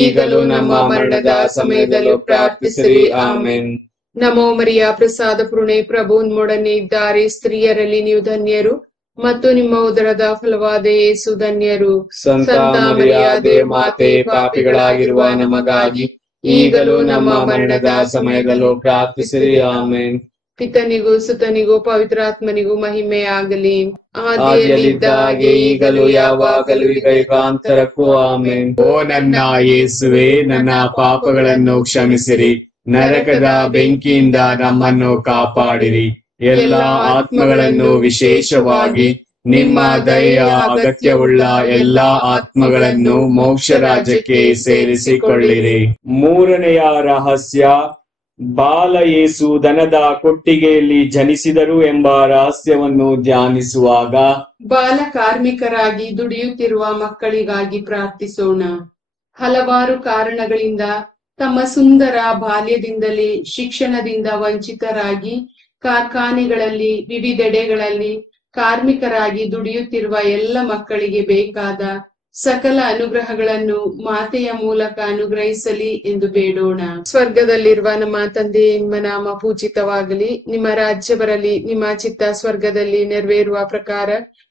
ಈಗಲೂ ನಮ್ಮ ಮರಣದ ಸಮಯದಲ್ಲೂ ಪ್ರಾರ್ಥಿಸಿರಿ. ಆಮೆನ್. ನಮೋ ಮರಿಯ ಪ್ರಸಾದ ಪುರುಣೆ ಪ್ರಭು ನಿಮ್ಮೊಡನೆ ಇದ್ದಾರೆ, ಸ್ತ್ರೀಯರಲ್ಲಿ ನೀವು ಧನ್ಯರು ಮತ್ತು ನಿಮ್ಮ ಉದರದ ಫಲವಾದ ಯೇಸು ಧನ್ಯರು. ಸಂತ ಮರಿಯಾದೆ ಮಾತೆ, ಪಾಪಿಗಳಾಗಿರುವ ನಮಗಾಗಿ ಈಗಲೂ ನಮ್ಮ ಮರಣದ ಸಮಯದಲ್ಲೂ ಪ್ರಾರ್ಥಿಸಿರಿ. ಆಮೆನ್. ಪಿತನಿಗೂ ಸುತನಿಗೂ ಪವಿತ್ರಾತ್ಮನಿಗೂ ಮಹಿಮೆ ಆಗಲಿ. ಆದಿಯಲ್ಲಿದ್ದ ಹಾಗೆ ಈಗಲೂ ಯಾವಾಗಲೂ ಈಗ ಯುಗಾಂತರಕ್ಕೂ. ಆಮೆನ್. ಓ ನನ್ನ ಯೇಸುವೆ, ನನ್ನ ಪಾಪಗಳನ್ನು ಕ್ಷಮಿಸಿರಿ, ನರಕದ ಬೆಂಕಿಯಿಂದ ನಮ್ಮನ್ನು ಕಾಪಾಡಿರಿ. ಎಲ್ಲ ಆತ್ಮಗಳನ್ನು, ವಿಶೇಷವಾಗಿ ನಿಮ್ಮ ದಯೆಯ ಅಗತ್ಯವುಳ್ಳ ಎಲ್ಲಾ ಆತ್ಮಗಳನ್ನು ಮೋಕ್ಷ ರಾಜ್ಯಕ್ಕೆ ಸೇರಿಸಿಕೊಳ್ಳಿರಿ. ಮೂರನೆಯ ರಹಸ್ಯ, ಬಾಲ ಯೇಸು ದನದ ಕೊಟ್ಟಿಗೆಯಲ್ಲಿ ಜನಿಸಿದರು ಎಂಬ ರಹಸ್ಯವನ್ನು ಧ್ಯಾನಿಸುವಾಗ ಬಾಲ ಕಾರ್ಮಿಕರಾಗಿ ದುಡಿಯುತ್ತಿರುವ ಮಕ್ಕಳಿಗಾಗಿ ಪ್ರಾರ್ಥಿಸೋಣ. ಹಲವಾರು ಕಾರಣಗಳಿಂದ ತಮ್ಮ ಸುಂದರ ಬಾಲ್ಯದಿಂದಲೇ ಶಿಕ್ಷಣದಿಂದ ವಂಚಿತರಾಗಿ ಕಾರ್ಖಾನೆಗಳಲ್ಲಿ, ವಿವಿಧೆಡೆಗಳಲ್ಲಿ ಕಾರ್ಮಿಕರಾಗಿ ದುಡಿಯುತ್ತಿರುವ ಎಲ್ಲ ಮಕ್ಕಳಿಗೆ ಬೇಕಾದ ಸಕಲ ಅನುಗ್ರಹಗಳನ್ನು ಮಾತೆಯ ಮೂಲಕ ಅನುಗ್ರಹಿಸಲಿ ಎಂದು ಬೇಡೋಣ. ಸ್ವರ್ಗದಲ್ಲಿರುವ ನಮ್ಮ ತಂದೆ, ನಿಮ್ಮ ನಾಮ ಪೂಜಿತವಾಗಲಿ, ನಿಮ್ಮ ರಾಜ್ಯ ಬರಲಿ, ನಿಮ್ಮ ಚಿತ್ತ ಸ್ವರ್ಗದಲ್ಲಿ ನೆರವೇರುವ ಪ್ರಕಾರ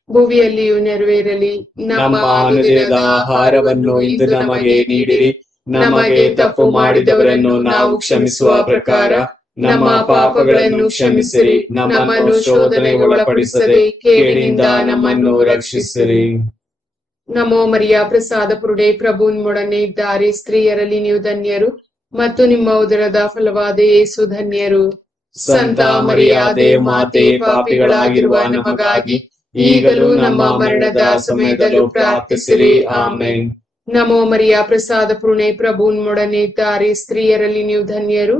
ಭೂಮಿಯಲ್ಲಿಯೂ ನೆರವೇರಲಿ. ನಮ್ಮ ಅನುದಿನದ ಆಹಾರವನ್ನು ಇಂದು ನಮಗೆ ನೀಡಿರಿ. ನಮಗೆ ತಪ್ಪು ಮಾಡಿದವರನ್ನು ನಾವು ಕ್ಷಮಿಸುವ ಪ್ರಕಾರ ನಮ್ಮ ಪಾಪಗಳನ್ನು ಕ್ಷಮಿಸಿರಿ. ನಮ್ಮನ್ನು ಶೋಧನೆಗೆ ಒಳಪಡಿಸದೆ ಕೇಡಿನಿಂದ ನಮ್ಮನ್ನು ರಕ್ಷಿಸಿರಿ. ನಮೋ ಮರಿಯ ಪ್ರಸಾದ ಪುರುಡೆ ಪ್ರಭು ನಿಮ್ಮೊಡನೆ ಇದ್ದಾರೆ, ಸ್ತ್ರೀಯರಲ್ಲಿ ನೀವು ಧನ್ಯರು ಮತ್ತು ನಿಮ್ಮ ಉದರದ ಫಲವಾದ ಯೇಸು ಧನ್ಯರು. ಸಂತ ಮರಿಯಾದೆ ಮಾತೆ, ಪಾಪಿಗಳಾಗಿರುವ ನಮಗಾಗಿ ಈಗಲೂ ನಮ್ಮ ಮರಣದ ಸಮಯದಲ್ಲೂ ಪ್ರಾರ್ಥಿಸಿರಿ. ಆಮೆನ್. ನಮೋ ಮರಿಯ ಪ್ರಸಾದ ಪುರುಣೆ ಪ್ರಭು ನಿಮ್ಮೊಡನೆ ಇದ್ದಾರೆ, ಸ್ತ್ರೀಯರಲ್ಲಿ ನೀವು ಧನ್ಯರು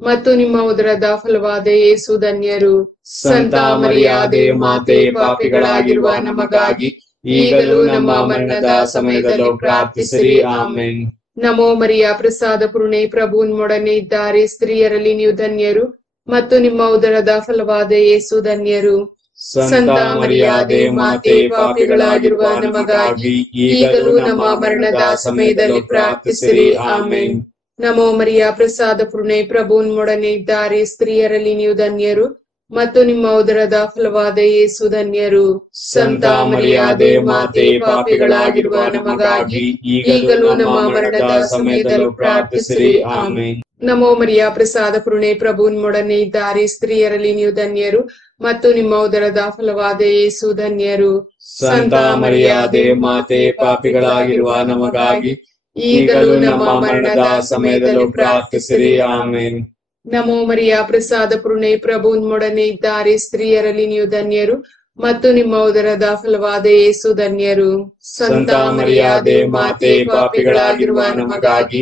ಮತ್ತು ನಿಮ್ಮ ಉದರದ ಫಲವಾದ ಯೇಸು ಧನ್ಯರು. ಸಂತ ಮರಿಯಾದೆ ಮಾತೆ, ಪಾಪಿಗಳಾಗಿರುವ ನಮಗಾಗಿ ಈಗಲೂ ನಮ್ಮ ಮರಣದ ಸಮಯದಲ್ಲೂ ಪ್ರಾರ್ಥಿಸಿರಿ. ಆಮೆನ್. ನಮೋ ಮರಿಯ ಪ್ರಸಾದ ಪುರುಣೆ ಪ್ರಭು ನಿಮ್ಮೊಡನೆ ಇದ್ದಾರೆ, ಸ್ತ್ರೀಯರಲ್ಲಿ ನೀವು ಧನ್ಯರು ಮತ್ತು ನಿಮ್ಮ ಉದರದ ಫಲವಾದ ಯೇಸು ಧನ್ಯರು. ಸಂತ ಮರಿಯಾದೆ ಮಾತೆ, ಪಾಪಿಗಳಾಗಿರುವ ನಮಗಾಗಿ ಈಗಲೂ ನಮ್ಮ ಮರಣದ ಸಮಯದಲ್ಲಿ ಪ್ರಾರ್ಥಿಸಿರಿ. ಆಮೆನ್. ನಮೋ ಮರಿಯ ಪ್ರಸಾದ ಪೂರ್ಣೆ, ಪ್ರಭು ನಿಮ್ಮೊಡನೆ ಇದ್ದಾರೆ. ಸ್ತ್ರೀಯರಲ್ಲಿ ನೀವು ಧನ್ಯರು ಮತ್ತು ನಿಮ್ಮ ಉದರದ ಫಲವಾದ ಯೇಸು ಧನ್ಯರು. ಸಂತ ಮರಿಯಾದೆ ಮಾತೆ, ಪಾಪಿಗಳಾಗಿರುವ ನಮಗಾಗಿ ಈಗಲೂ ನಮ್ಮ ಮರಣದ ಸಮಯದಲ್ಲೂ ಪ್ರಾರ್ಥಿಸಿರಿ. ಆಮೆನ್. ನಮೋ ಮರಿಯ ಪ್ರಸಾದ ಪೂರ್ಣೆ, ಪ್ರಭು ನಿಮ್ಮೊಡನೆ ಇದ್ದಾರೆ. ಸ್ತ್ರೀಯರಲ್ಲಿ ನೀವು ಧನ್ಯರು ಮತ್ತು ನಿಮ್ಮ ಉದರದ ಫಲವಾದ ಯೇಸು ಧನ್ಯರು. ಸಂತ ಮರಿಯಾದೆ ಮಾತೆ, ಪಾಪಿಗಳಾಗಿರುವ ನಮಗಾಗಿ ಈಗಲೂ ನಮ್ಮ ಮರಣದ ಸಮಯದಲ್ಲೂ ಪ್ರಾರ್ಥಿಸಿರಿ. ಆಮೆನ್. ನಮೋ ಮರಿಯ ಪ್ರಸಾದ ಪೂರ್ಣೆ, ಪ್ರಭು ನಿಮ್ಮೊಡನೆ ಇದ್ದಾರೆ. ಸ್ತ್ರೀಯರಲ್ಲಿ ನೀವು ಧನ್ಯರು ಮತ್ತು ನಿಮ್ಮ ಉದರದ ಫಲವಾದ ಯೇಸು ಧನ್ಯರು. ಸಂತ ಮರಿಯಾದೆ ಮಾತೆ, ಪಾಪಿಗಳಾಗಿರುವ ನಮಗಾಗಿ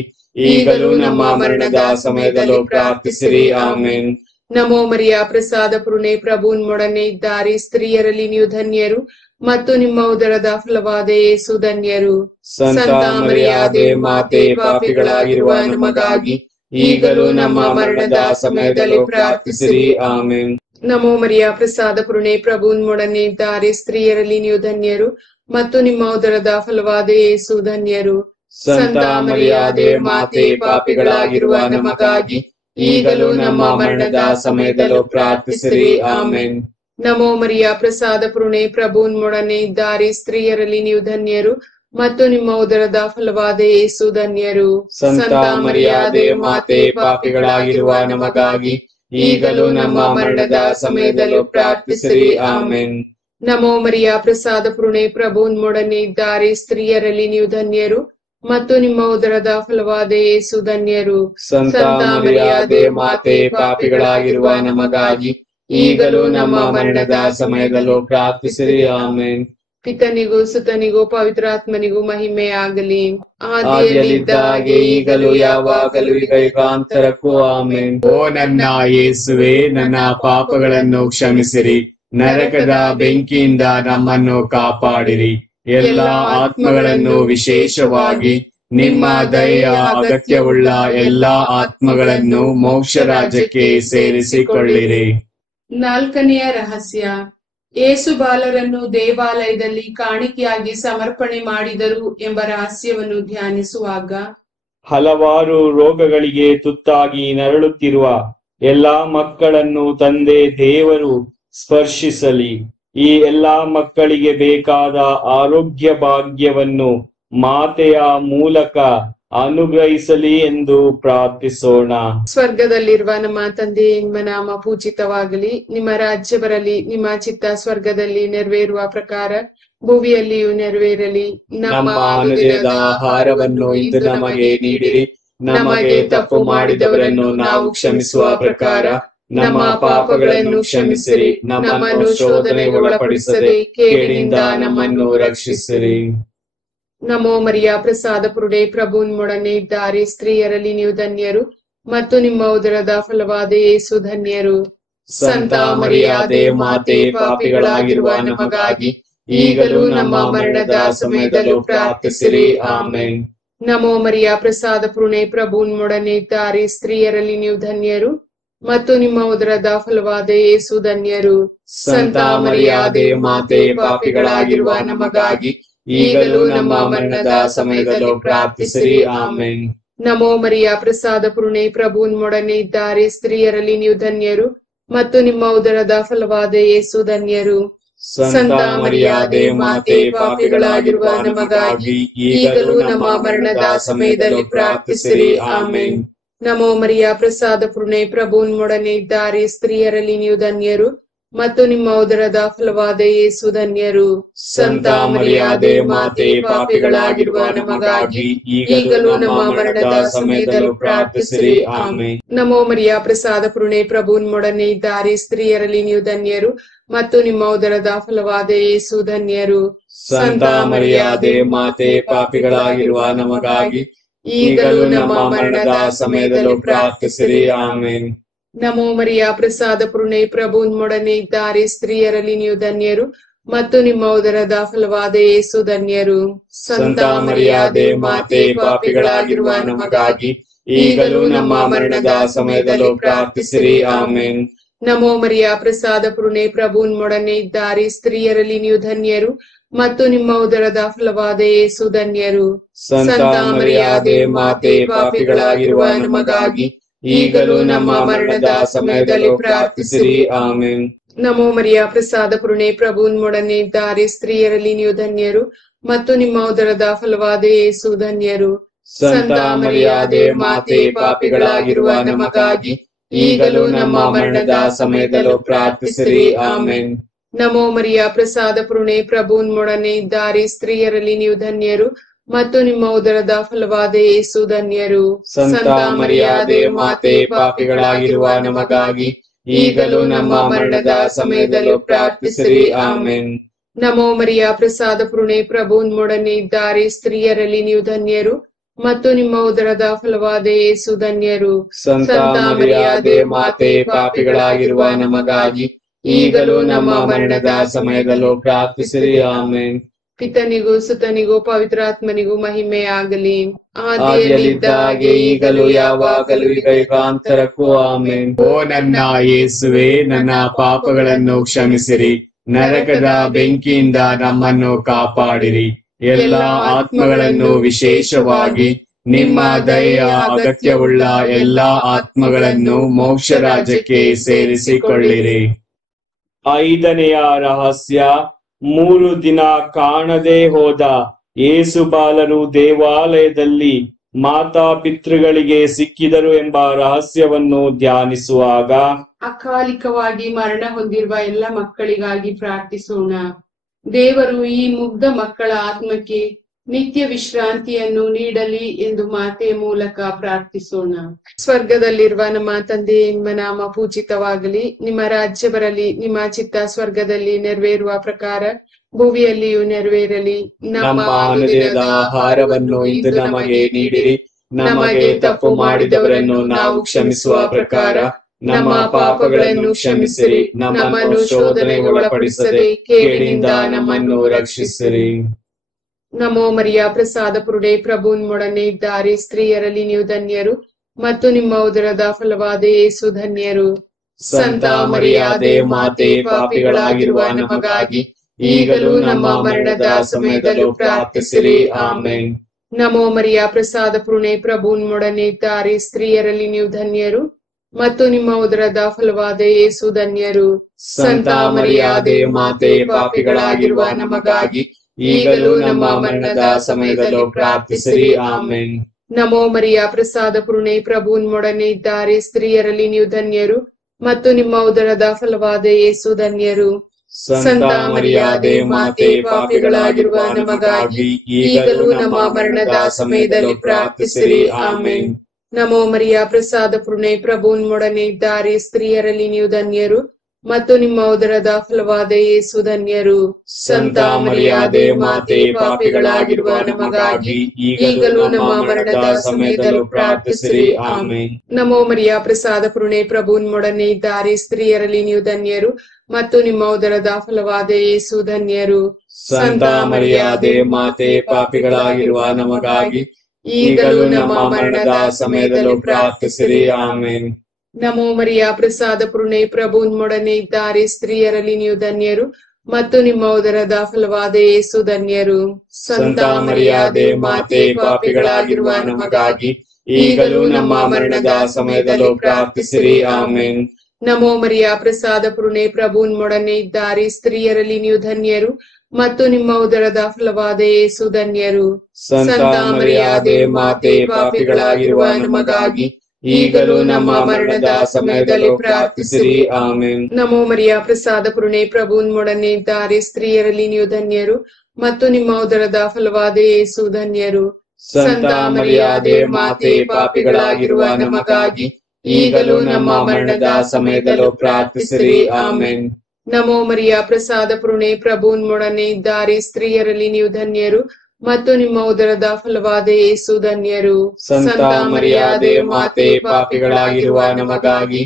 ಈಗಲೂ ನಮ್ಮ ಮರಣದ ಸಮಯದಲ್ಲೂ ಪ್ರಾರ್ಥಿಸಿರಿ. ಆಮೆನ್. ನಮೋ ಮರಿಯ ಪ್ರಸಾದ ಪೂರ್ಣೆ, ಪ್ರಭು ನಿಮ್ಮೊಡನೆ ಇದ್ದಾರೆ. ಸ್ತ್ರೀಯರಲ್ಲಿ ನೀವು ಧನ್ಯರು ಮತ್ತು ನಿಮ್ಮ ಉದರದ ಫಲವಾದ ಯೇಸು ಧನ್ಯರು. ಸಂತ ಮರಿಯಾದೆ ಮಾತೆ, ಪಾಪಿಗಳಾಗಿರುವ ನಮಗಾಗಿ ಈಗಲೂ ನಮ್ಮ ಮರಣದ ಸಮಯದಲ್ಲೂ ಪ್ರಾರ್ಥಿಸಿರಿ. ಆಮೆನ್. ನಮೋ ಮರಿಯ ಪ್ರಸಾದ ಪೂರ್ಣೆ, ಪ್ರಭು ನಿಮ್ಮೊಡನೆ ಇದ್ದಾರೆ. ಸ್ತ್ರೀಯರಲ್ಲಿ ನೀವು ಧನ್ಯರು ಮತ್ತು ನಿಮ್ಮ ಉದರದ ಫಲವಾದ ಯೇಸು ಧನ್ಯರು. ಸಂತ ಮರಿಯಾದೆ ಮಾತೆ, ಪಾಪಿಗಳಾಗಿರುವ ನಮಗಾಗಿ ಈಗಲೂ ನಮ್ಮ ಮರಣದ ಸಮಯದಲ್ಲೂ ಪ್ರಾರ್ಥಿಸಿರಿ. ಆಮೆನ್. ನಮೋ ಮರಿಯ ಪ್ರಸಾದ ಪೂರ್ಣೆ, ಪ್ರಭು ನಿಮ್ಮೊಡನೆ ಇದ್ದಾರೆ. ಸ್ತ್ರೀಯರಲ್ಲಿ ನೀವು ಧನ್ಯರು ಮತ್ತು ನಿಮ್ಮ ಉದರದ ಫಲವಾದ ಯೇಸು ಧನ್ಯರು. ಸಂತ ಮರಿಯಾದೆ ಮಾತೆ, ಪಾಪಿಗಳಾಗಿರುವ ನಮಗಾಗಿ ಈಗಲೂ ನಮ್ಮ ಮರಣದ ಸಮಯದಲ್ಲೂ ಪ್ರಾರ್ಥಿಸಿರಿ. ಆಮೆನ್. ನಮೋ ಮರಿಯ ಪ್ರಸಾದ ಪೂರ್ಣೆ, ಪ್ರಭು ನಿಮ್ಮೊಡನೆ ಇದ್ದಾರೆ. ಸ್ತ್ರೀಯರಲ್ಲಿ ನೀವು ಧನ್ಯರು ಮತ್ತು ನಿಮ್ಮ ಉದರದ ಫಲವಾದ ಯೇಸು ಧನ್ಯರು. ಸಂತ ಮರಿಯಾದೆ ಮಾತೆ, ಪಾಪಿಗಳಾಗಿರುವ ನಮಗಾಗಿ ಈಗಲೂ ನಮ್ಮ ಮರಣದ ಸಮಯದಲ್ಲೂ ಪ್ರಾರ್ಥಿಸಿರಿ. ಆಮೆನ್. ಪಿತನಿಗೂ ಸುತನಿಗೂ ಪವಿತ್ರಾತ್ಮನಿಗೂ ಮಹಿಮೆ ಆಗಲಿ. ಆದಿಯಲ್ಲಿದ್ದ ಹಾಗೆ ಈಗಲೂ ಯಾವಾಗಲೂ ಈಗ ಯುಗಾಂತರಕ್ಕೂ. ಆಮೆನ್. ಓ ನನ್ನ ಯೇಸುವೆ, ನನ್ನ ಪಾಪಗಳನ್ನು ಕ್ಷಮಿಸಿರಿ, ನರಕದ ಬೆಂಕಿಯಿಂದ ನಮ್ಮನ್ನು ಕಾಪಾಡಿರಿ. ಎಲ್ಲ ಆತ್ಮಗಳನ್ನು, ವಿಶೇಷವಾಗಿ ನಿಮ್ಮ ದಯೆಯ ಅಗತ್ಯವುಳ್ಳ ಎಲ್ಲಾ ಆತ್ಮಗಳನ್ನು ಮೋಕ್ಷ ರಾಜ್ಯಕ್ಕೆ ಸೇರಿಸಿಕೊಳ್ಳಿರಿ. 4ನೆಯ ರಹಸ್ಯ, ಯೇಸು ಬಾಲರನ್ನು ದೇವಾಲಯದಲ್ಲಿ ಕಾಣಿಕೆಯಾಗಿ ಸಮರ್ಪಣೆ ಮಾಡಿದರು ಎಂಬ ರಹಸ್ಯವನ್ನು ಧ್ಯಾನಿಸುವಾಗ ಹಲವಾರು ರೋಗಗಳಿಗೆ ತುತ್ತಾಗಿ ನರಳುತ್ತಿರುವ ಎಲ್ಲಾ ಮಕ್ಕಳನ್ನು ತಂದೆ ದೇವರು ಸ್ಪರ್ಶಿಸಲಿ. ಈ ಎಲ್ಲಾ ಮಕ್ಕಳಿಗೆ ಬೇಕಾದ ಆರೋಗ್ಯ ಭಾಗ್ಯವನ್ನು ಮಾತೆಯ ಮೂಲಕ ಅನುಗ್ರಹಿಸಲಿ ಎಂದು ಪ್ರಾರ್ಥಿಸೋಣ. ಸ್ವರ್ಗದಲ್ಲಿರುವ ನಮ್ಮ ತಂದೆ, ನಿಮ್ಮ ನಾಮ ಪೂಜಿತವಾಗಲಿ. ನಿಮ್ಮ ರಾಜ್ಯ ಬರಲಿ. ನಿಮ್ಮ ಚಿತ್ತ ಸ್ವರ್ಗದಲ್ಲಿ ನೆರವೇರುವ ಪ್ರಕಾರ ಭೂಮಿಯಲ್ಲಿಯೂ ನೆರವೇರಲಿ. ನಮ್ಮ ಅನುದಿನದ ಆಹಾರವನ್ನು ಇಂದು ನಮಗೆ ನೀಡಿರಿ. ನಮಗೆ ತಪ್ಪು ಮಾಡಿದವರನ್ನು ನಾವು ಕ್ಷಮಿಸುವ ಪ್ರಕಾರ ನಮ್ಮ ಪಾಪಗಳನ್ನು ಕ್ಷಮಿಸಿರಿ. ನಮ್ಮನ್ನು ಶೋಧನೆಗೆ ಒಳಪಡಿಸದೆ ಕೇಡಿನಿಂದ ನಮ್ಮನ್ನು ರಕ್ಷಿಸಿರಿ. ನಮೋ ಮರಿಯ ಪ್ರಸಾದ ಪೂರ್ಣೆ, ಪ್ರಭು ನಿಮ್ಮೊಡನೆ ಇದ್ದಾರೆ. ಸ್ತ್ರೀಯರಲ್ಲಿ ನೀವು ಧನ್ಯರು ಮತ್ತು ನಿಮ್ಮ ಉದರದ ಫಲವಾದ ಯೇಸು ಧನ್ಯರು. ಸಂತ ಮರಿಯಾದೆ ಮಾತೆ, ಪಾಪಿಗಳಾಗಿರುವ ನಮಗಾಗಿ ಈಗಲೂ ನಮ್ಮ ಮರಣದ ಸಮಯದಲ್ಲೂ ಪ್ರಾರ್ಥಿಸಿರಿ. ಆಮೆನ್. ನಮೋ ಮರಿಯ ಪ್ರಸಾದ ಪೂರ್ಣೆ, ಪ್ರಭು ನಿಮ್ಮೊಡನೆ ಇದ್ದಾರೆ. ಸ್ತ್ರೀಯರಲ್ಲಿ ನೀವು ಧನ್ಯರು ಮತ್ತು ನಿಮ್ಮ ಉದರದ ಫಲವಾದ ಯೇಸು ಧನ್ಯರು. ಸಂತ ಮರಿಯಾದೆ ಮಾತೆ, ಪಾಪಿಗಳಾಗಿರುವ ನಮಗಾಗಿ ಈಗಲೂ ನಮ್ಮ ಮರಣದ ಸಮಯದಲ್ಲೂ ಪ್ರಾರ್ಥಿಸಿರಿ. ಆಮೆನ್. ನಮೋ ಮರಿಯ ಪ್ರಸಾದ ಪೂರ್ಣೆ, ಪ್ರಭು ನಿಮ್ಮೊಡನೆ ಇದ್ದಾರೆ. ಸ್ತ್ರೀಯರಲ್ಲಿ ನೀವು ಧನ್ಯರು ಮತ್ತು ನಿಮ್ಮ ಉದರದ ಫಲವಾದ ಯೇಸು ಧನ್ಯರು. ಸಂತ ಮರಿಯಾದೆ ಮಾತೆ, ಪಾಪಿಗಳಾಗಿರುವ ನಮಗಾಗಿ ಈಗಲೂ ನಮ್ಮ ಮರಣದ ಸಮಯದಲ್ಲಿ ಪ್ರಾರ್ಥಿಸಿರಿ. ಆಮೆನ್. ನಮೋ ಮರಿಯ ಪ್ರಸಾದ ಪೂರ್ಣೆ, ಪ್ರಭು ನಿಮ್ಮೊಡನೆ ಇದ್ದಾರೆ. ಸ್ತ್ರೀಯರಲ್ಲಿ ನೀವು ಧನ್ಯರು ಮತ್ತು ನಿಮ್ಮ ಉದರದ ಫಲವಾದ ಯೇಸು ಧನ್ಯರು. ಸಂತ ಮರಿಯಾದೆ ಮಾತೆ, ಪಾಪಿಗಳಾಗಿರುವ ನಮಗಾಗಿ ಈಗಲೂ ನಮ್ಮ ಮರಣದ ಸಮಯದಲ್ಲೂ ಪ್ರಾರ್ಥಿಸಿರಿ. ಆಮೆನ್. ನಮೋ ಮರಿಯ ಪ್ರಸಾದ ಪೂರ್ಣೆ, ಪ್ರಭು ನಿಮ್ಮೊಡನೆ ಇದ್ದಾರೆ. ಸ್ತ್ರೀಯರಲ್ಲಿ ನೀವು ಧನ್ಯರು ಮತ್ತು ನಿಮ್ಮ ಉದರದ ಫಲವಾದ ಯೇಸು ಧನ್ಯರು. ಸಂತ ಮರಿಯಾದೆ ಮಾತೆ, ಪಾಪಿಗಳಾಗಿರುವ ನಮಗಾಗಿ ಈಗಲೂ ನಮ್ಮ ಮರಣದ ಸಮಯದಲ್ಲೂ ಪ್ರಾರ್ಥಿಸಿರಿ. ಆಮೆನ್. ನಮೋ ಮರಿಯ ಪ್ರಸಾದ ಪೂರ್ಣೆ, ಪ್ರಭು ನಿಮ್ಮೊಡನೆ ಇದ್ದಾರೆ. ಸ್ತ್ರೀಯರಲ್ಲಿ ನೀವು ಧನ್ಯರು ಮತ್ತು ನಿಮ್ಮ ಉದರದ ಫಲವಾದ ಯೇಸು ಧನ್ಯರು. ಸಂತ ಮರಿಯಾದೆ ಮಾತೆ, ಪಾಪಿಗಳಾಗಿರುವ ನಮಗಾಗಿ ಈಗಲೂ ನಮ್ಮ ಮರಣದ ಸಮಯದಲ್ಲೂ ಪ್ರಾರ್ಥಿಸಿರಿ. ಆಮೆನ್. ನಮೋ ಮರಿಯ ಪ್ರಸಾದ ಪೂರ್ಣೆ ಪ್ರಭು ನಿಮ್ಮೊಡನೆ ಇದ್ದಾರೆ, ಸ್ತ್ರೀಯರಲ್ಲಿ ನೀವು ಧನ್ಯರು ಮತ್ತು ನಿಮ್ಮ ಉದರದ ಫಲವಾದ ಯೇಸು ಧನ್ಯರು. ಸಂತ ಮರಿಯಾದೆ ಮಾತೆ, ಪಾಪಿಗಳಾಗಿರುವ ನಮಗಾಗಿ ಈಗಲೂ ನಮ್ಮ ಮರಣದ ಸಮಯದಲ್ಲೂ ಪ್ರಾರ್ಥಿಸಿರಿ. ಆಮೆನ್. ನಮೋ ಮರಿಯ ಪ್ರಸಾದ ಪೂರ್ಣೆ ಪ್ರಭು ನಿಮ್ಮೊಡನೆ ಇದ್ದಾರೆ, ಸ್ತ್ರೀಯರಲ್ಲಿ ನೀವು ಧನ್ಯರು ಮತ್ತು ನಿಮ್ಮ ಉದರದ ಫಲವಾದ ಯೇಸು ಧನ್ಯರು. ಸಂತ ಮರಿಯಾದೆ ಮಾತೆ, ಪಾಪಿಗಳಾಗಿರುವ ನಮಗಾಗಿ ಈಗಲೂ ನಮ್ಮ ಮರಣದ ಸಮಯದಲ್ಲೂ ಪ್ರಾರ್ಥಿಸಿರಿ. ಆಮೆನ್. ನಮೋ ಮರಿಯ ಪ್ರಸಾದ ಪೂರ್ಣೆ ಪ್ರಭು ನಿಮ್ಮೊಡನೆ ಇದ್ದಾರೆ, ಸ್ತ್ರೀಯರಲ್ಲಿ ನೀವು ಧನ್ಯರು ಮತ್ತು ನಿಮ್ಮ ಉದರದ ಫಲವಾದ ಯೇಸು ಧನ್ಯರು. ಸಂತ ಮರಿಯಾದೆ ಮಾತೆ, ಪಾಪಿಗಳಾಗಿರುವ ನಮಗಾಗಿ ಈಗಲೂ ನಮ್ಮ ಮರಣದ ಸಮಯದಲ್ಲೂ ಪ್ರಾರ್ಥಿಸಿರಿ. ಆಮೆನ್. ನಮೋ ಮರಿಯ ಪ್ರಸಾದ ಪೂರ್ಣೆ ಪ್ರಭು ನಿಮ್ಮೊಡನೆ ಇದ್ದಾರೆ, ಸ್ತ್ರೀಯರಲ್ಲಿ ನೀವು ಧನ್ಯರು ಮತ್ತು ನಿಮ್ಮ ಉದರದ ಫಲವಾದ ಯೇಸು ಧನ್ಯರು. ಸಂತ ಮರಿಯಾದೆ ಮಾತೆ, ಪಾಪಿಗಳಾಗಿರುವ ನಮಗಾಗಿ ಈಗಲೂ ನಮ್ಮ ಮರಣದ ಸಮಯದಲ್ಲೂ ಪ್ರಾರ್ಥಿಸಿರಿ. ಆಮೆನ್. ಪಿತನಿಗೂ ಸುತನಿಗೂ ಪವಿತ್ರಾತ್ಮನಿಗೂ ಮಹಿಮೆಯಾಗಲಿ, ಆದಿಯಲ್ಲಿದ್ದ ಹಾಗೆ ಈಗಲೂ ಯಾವಾಗಲೂ ಈಗ ಯುಗಾಂತರಕ್ಕೂ. ಆಮೆನ್. ಓ ನನ್ನ ಯೇಸುವೆ, ನನ್ನ ಪಾಪಗಳನ್ನು ಕ್ಷಮಿಸಿರಿ, ನರಕದ ಬೆಂಕಿಯಿಂದ ನಮ್ಮನ್ನು ಕಾಪಾಡಿರಿ. ಎಲ್ಲ ಆತ್ಮಗಳನ್ನು, ವಿಶೇಷವಾಗಿ ನಿಮ್ಮ ದಯೆಯ ಅಗತ್ಯವುಳ್ಳ ಎಲ್ಲಾ ಆತ್ಮಗಳನ್ನು ಮೋಕ್ಷ ರಾಜ್ಯಕ್ಕೆ ಸೇರಿಸಿಕೊಳ್ಳಿರಿ. 5ನೆಯ ರಹಸ್ಯ, 3 ದಿನ ಕಾಣದೆ ಹೋದ ಯೇಸು ಬಾಲರು ದೇವಾಲಯದಲ್ಲಿ ಮಾತಾ ಪಿತೃಗಳಿಗೆ ಸಿಕ್ಕಿದರು ಎಂಬ ರಹಸ್ಯವನ್ನು ಧ್ಯಾನಿಸುವಾಗ ಅಕಾಲಿಕವಾಗಿ ಮರಣ ಹೊಂದಿರುವ ಎಲ್ಲ ಮಕ್ಕಳಿಗಾಗಿ ಪ್ರಾರ್ಥಿಸೋಣ. ದೇವರು ಈ ಮುಗ್ಧ ಮಕ್ಕಳ ಆತ್ಮಕ್ಕೆ ನಿತ್ಯ ವಿಶ್ರಾಂತಿಯನ್ನು ನೀಡಲಿ ಎಂದು ಮಾತೆಯ ಮೂಲಕ ಪ್ರಾರ್ಥಿಸೋಣ. ಸ್ವರ್ಗದಲ್ಲಿರುವ ನಮ್ಮ ತಂದೆ, ನಿಮ್ಮ ನಾಮ ಪೂಜಿತವಾಗಲಿ, ನಿಮ್ಮ ರಾಜ್ಯ ಬರಲಿ, ನಿಮ್ಮ ಚಿತ್ತ ಸ್ವರ್ಗದಲ್ಲಿ ನೆರವೇರುವ ಪ್ರಕಾರ ಭೂಮಿಯಲ್ಲಿಯೂ ನೆರವೇರಲಿ. ನಮ್ಮ ಅನುದಿನದ ಆಹಾರವನ್ನು ಇಂದು ನಮಗೆ ನೀಡಿರಿ. ನಮಗೆ ತಪ್ಪು ಮಾಡಿದವರನ್ನು ನಾವು ಕ್ಷಮಿಸುವ ಪ್ರಕಾರ ನಮ್ಮ ಪಾಪಗಳನ್ನು ಕ್ಷಮಿಸಿರಿ. ನಮ್ಮನ್ನು ಶೋಧನೆಗೆ ಒಳಪಡಿಸದೆ ಕೇಡಿನಿಂದ ನಮ್ಮನ್ನು ರಕ್ಷಿಸಿರಿ. ನಮೋ ಮರಿಯ ಪ್ರಸಾದ ಪೂರ್ಣೆ ಪ್ರಭು ನಿಮ್ಮೊಡನೆ ಇದ್ದಾರೆ, ಸ್ತ್ರೀಯರಲ್ಲಿ ನೀವು ಧನ್ಯರು ಮತ್ತು ನಿಮ್ಮ ಉದರದ ಫಲವಾದ ಯೇಸು ಧನ್ಯರು. ಸಂತ ಮರಿಯಾದೆ ಮಾತೆ, ಪಾಪಿಗಳಾಗಿರುವ ನಮಗಾಗಿ ಈಗಲೂ ನಮ್ಮ ಮರಣದ ಸಮಯದಲ್ಲೂ ಪ್ರಾರ್ಥಿಸಿರಿ. ಆಮೆನ್. ನಮೋ ಮರಿಯ ಪ್ರಸಾದ ಪೂರ್ಣೆ ಪ್ರಭು ನಿಮ್ಮೊಡನೆ ಇದ್ದಾರೆ, ಸ್ತ್ರೀಯರಲ್ಲಿ ನೀವು ಧನ್ಯರು ಮತ್ತು ನಿಮ್ಮ ಉದರದ ಫಲವಾದ ಯೇಸು ಧನ್ಯರು. ಸಂತ ಮರಿಯಾದೆ ಮಾತೆ, ಪಾಪಿಗಳಾಗಿರುವ ನಮಗಾಗಿ ಈಗಲೂ ನಮ್ಮ ಮರಣದ ಸಮಯದಲ್ಲೂ ಪ್ರಾರ್ಥಿಸಿರಿ. ಆಮೆನ್. ನಮೋ ಮರಿಯ ಪ್ರಸಾದ ಪೂರ್ಣೆ ಪ್ರಭು ನಿಮ್ಮೊಡನೆ ಇದ್ದಾರೆ, ಸ್ತ್ರೀಯರಲ್ಲಿ ನೀವು ಧನ್ಯರು ಮತ್ತು ನಿಮ್ಮ ಉದರದ ಫಲವಾದ ಯೇಸು ಧನ್ಯರು. ಸಂತ ಮರಿಯಾದೆ ಮಾತೆ, ಪಾಪಿಗಳಾಗಿರುವ ನಮಗಾಗಿ ಈಗಲೂ ನಮ್ಮ ಮರಣದ ಸಮಯದಲ್ಲಿ ಪ್ರಾರ್ಥಿಸಿರಿ. ಆಮೆನ್. ನಮೋ ಮರಿಯ ಪ್ರಸಾದ ಪೂರ್ಣೆ ಪ್ರಭು ನಿಮ್ಮೊಡನೆ ಇದ್ದಾರೆ, ಸ್ತ್ರೀಯರಲ್ಲಿ ನೀವು ಧನ್ಯರು ಮತ್ತು ನಿಮ್ಮ ಉದರದ ಫಲವಾದ ಯೇಸು ಧನ್ಯರು. ಸಂತ ಮರಿಯಾದೆ ಮಾತೆ, ಪಾಪಿಗಳಾಗಿರುವ ನಮಗಾಗಿ ಈಗಲೂ ನಮ್ಮ ಮರಣದ ಸಮಯದಲ್ಲೂ ಪ್ರಾರ್ಥಿಸಿರಿ. ಆಮೆನ್. ನಮೋ ಮರಿಯ ಪ್ರಸಾದ ಪೂರ್ಣೆ ಪ್ರಭು ನಿಮ್ಮೊಡನೆ ಇದ್ದಾರೆ, ಸ್ತ್ರೀಯರಲ್ಲಿ ನೀವು ಧನ್ಯರು ಮತ್ತು ನಿಮ್ಮ ಉದರದ ಫಲವಾದ ಯೇಸು ಧನ್ಯರು. ಸಂತ ಮರಿಯಾದೆ ಮಾತೆ, ಪಾಪಿಗಳಾಗಿರುವ ನಮಗಾಗಿ ಈಗಲೂ ನಮ್ಮ ಮರಣದ ಸಮಯದಲ್ಲೂ ಪ್ರಾರ್ಥಿಸಿರಿ. ಆಮೆನ್. ನಮೋ ಮರಿಯ ಪ್ರಸಾದ ಪೂರ್ಣೆ ಪ್ರಭು ನಿಮ್ಮೊಡನೆ ಇದ್ದಾರೆ, ಸ್ತ್ರೀಯರಲ್ಲಿ ನೀವು ಧನ್ಯರು ಮತ್ತು ನಿಮ್ಮ ಉದರದ ಫಲವಾದ ಯೇಸು ಧನ್ಯರು. ಸಂತ ಮರಿಯಾದೆ ಮಾತೆ, ಪಾಪಿಗಳಾಗಿರುವ ನಮಗಾಗಿ ಈಗಲೂ ನಮ್ಮ ಮರಣದ ಸಮಯದಲ್ಲೂ ಪ್ರಾರ್ಥಿಸಿರಿ. ಆಮೆನ್. ನಮೋ ಮರಿಯ ಪ್ರಸಾದ ಪೂರ್ಣೆ ಪ್ರಭು ನಿಮ್ಮೊಡನೆ ಇದ್ದಾರೆ, ಸ್ತ್ರೀಯರಲ್ಲಿ ನೀವು ಧನ್ಯರು ಮತ್ತು ನಿಮ್ಮ ಉದರದ ಫಲವಾದ ಯೇಸು ಧನ್ಯರು. ಸಂತ ಮರಿಯಾದೆ ಮಾತೆ, ಪಾಪಿಗಳಾಗಿರುವ ನಮಗಾಗಿ ಈಗಲೂ ನಮ್ಮ ಮರಣದ ಸಮಯದಲ್ಲೂ ಪ್ರಾರ್ಥಿಸಿರಿ. ಆಮೆನ್. ನಮೋ ಮರಿಯ ಪ್ರಸಾದ ಪೂರ್ಣೆ ಪ್ರಭು ನಿಮ್ಮೊಡನೆ ಇದ್ದಾರೆ, ಸ್ತ್ರೀಯರಲ್ಲಿ ನೀವು ಧನ್ಯರು ಮತ್ತು ನಿಮ್ಮ ಉದರದ ಫಲವಾದ ಯೇಸು ಧನ್ಯರು. ಸಂತ ಮರಿಯಾದೆ ಮಾತೆ, ಪಾಪಿಗಳಾಗಿರುವ ನಮಗಾಗಿ ಈಗಲೂ ನಮ್ಮ ಮರಣದ ಸಮಯದಲ್ಲೂ ಪ್ರಾರ್ಥಿಸಿರಿ. ಆಮೆನ್. ನಮೋ ಮರಿಯ ಪ್ರಸಾದ ಪೂರ್ಣೆ ಪ್ರಭು ನಿಮ್ಮೊಡನೆ ಇದ್ದಾರೆ, ಸ್ತ್ರೀಯರಲ್ಲಿ ನೀವು ಧನ್ಯರು ಮತ್ತು ನಿಮ್ಮ ಉದರದ ಫಲವಾದ ಯೇಸು ಧನ್ಯರು. ಸಂತ ಮರಿಯಾದೆ ಮಾತೆ, ಪಾಪಿಗಳಾಗಿರುವ ನಮಗಾಗಿ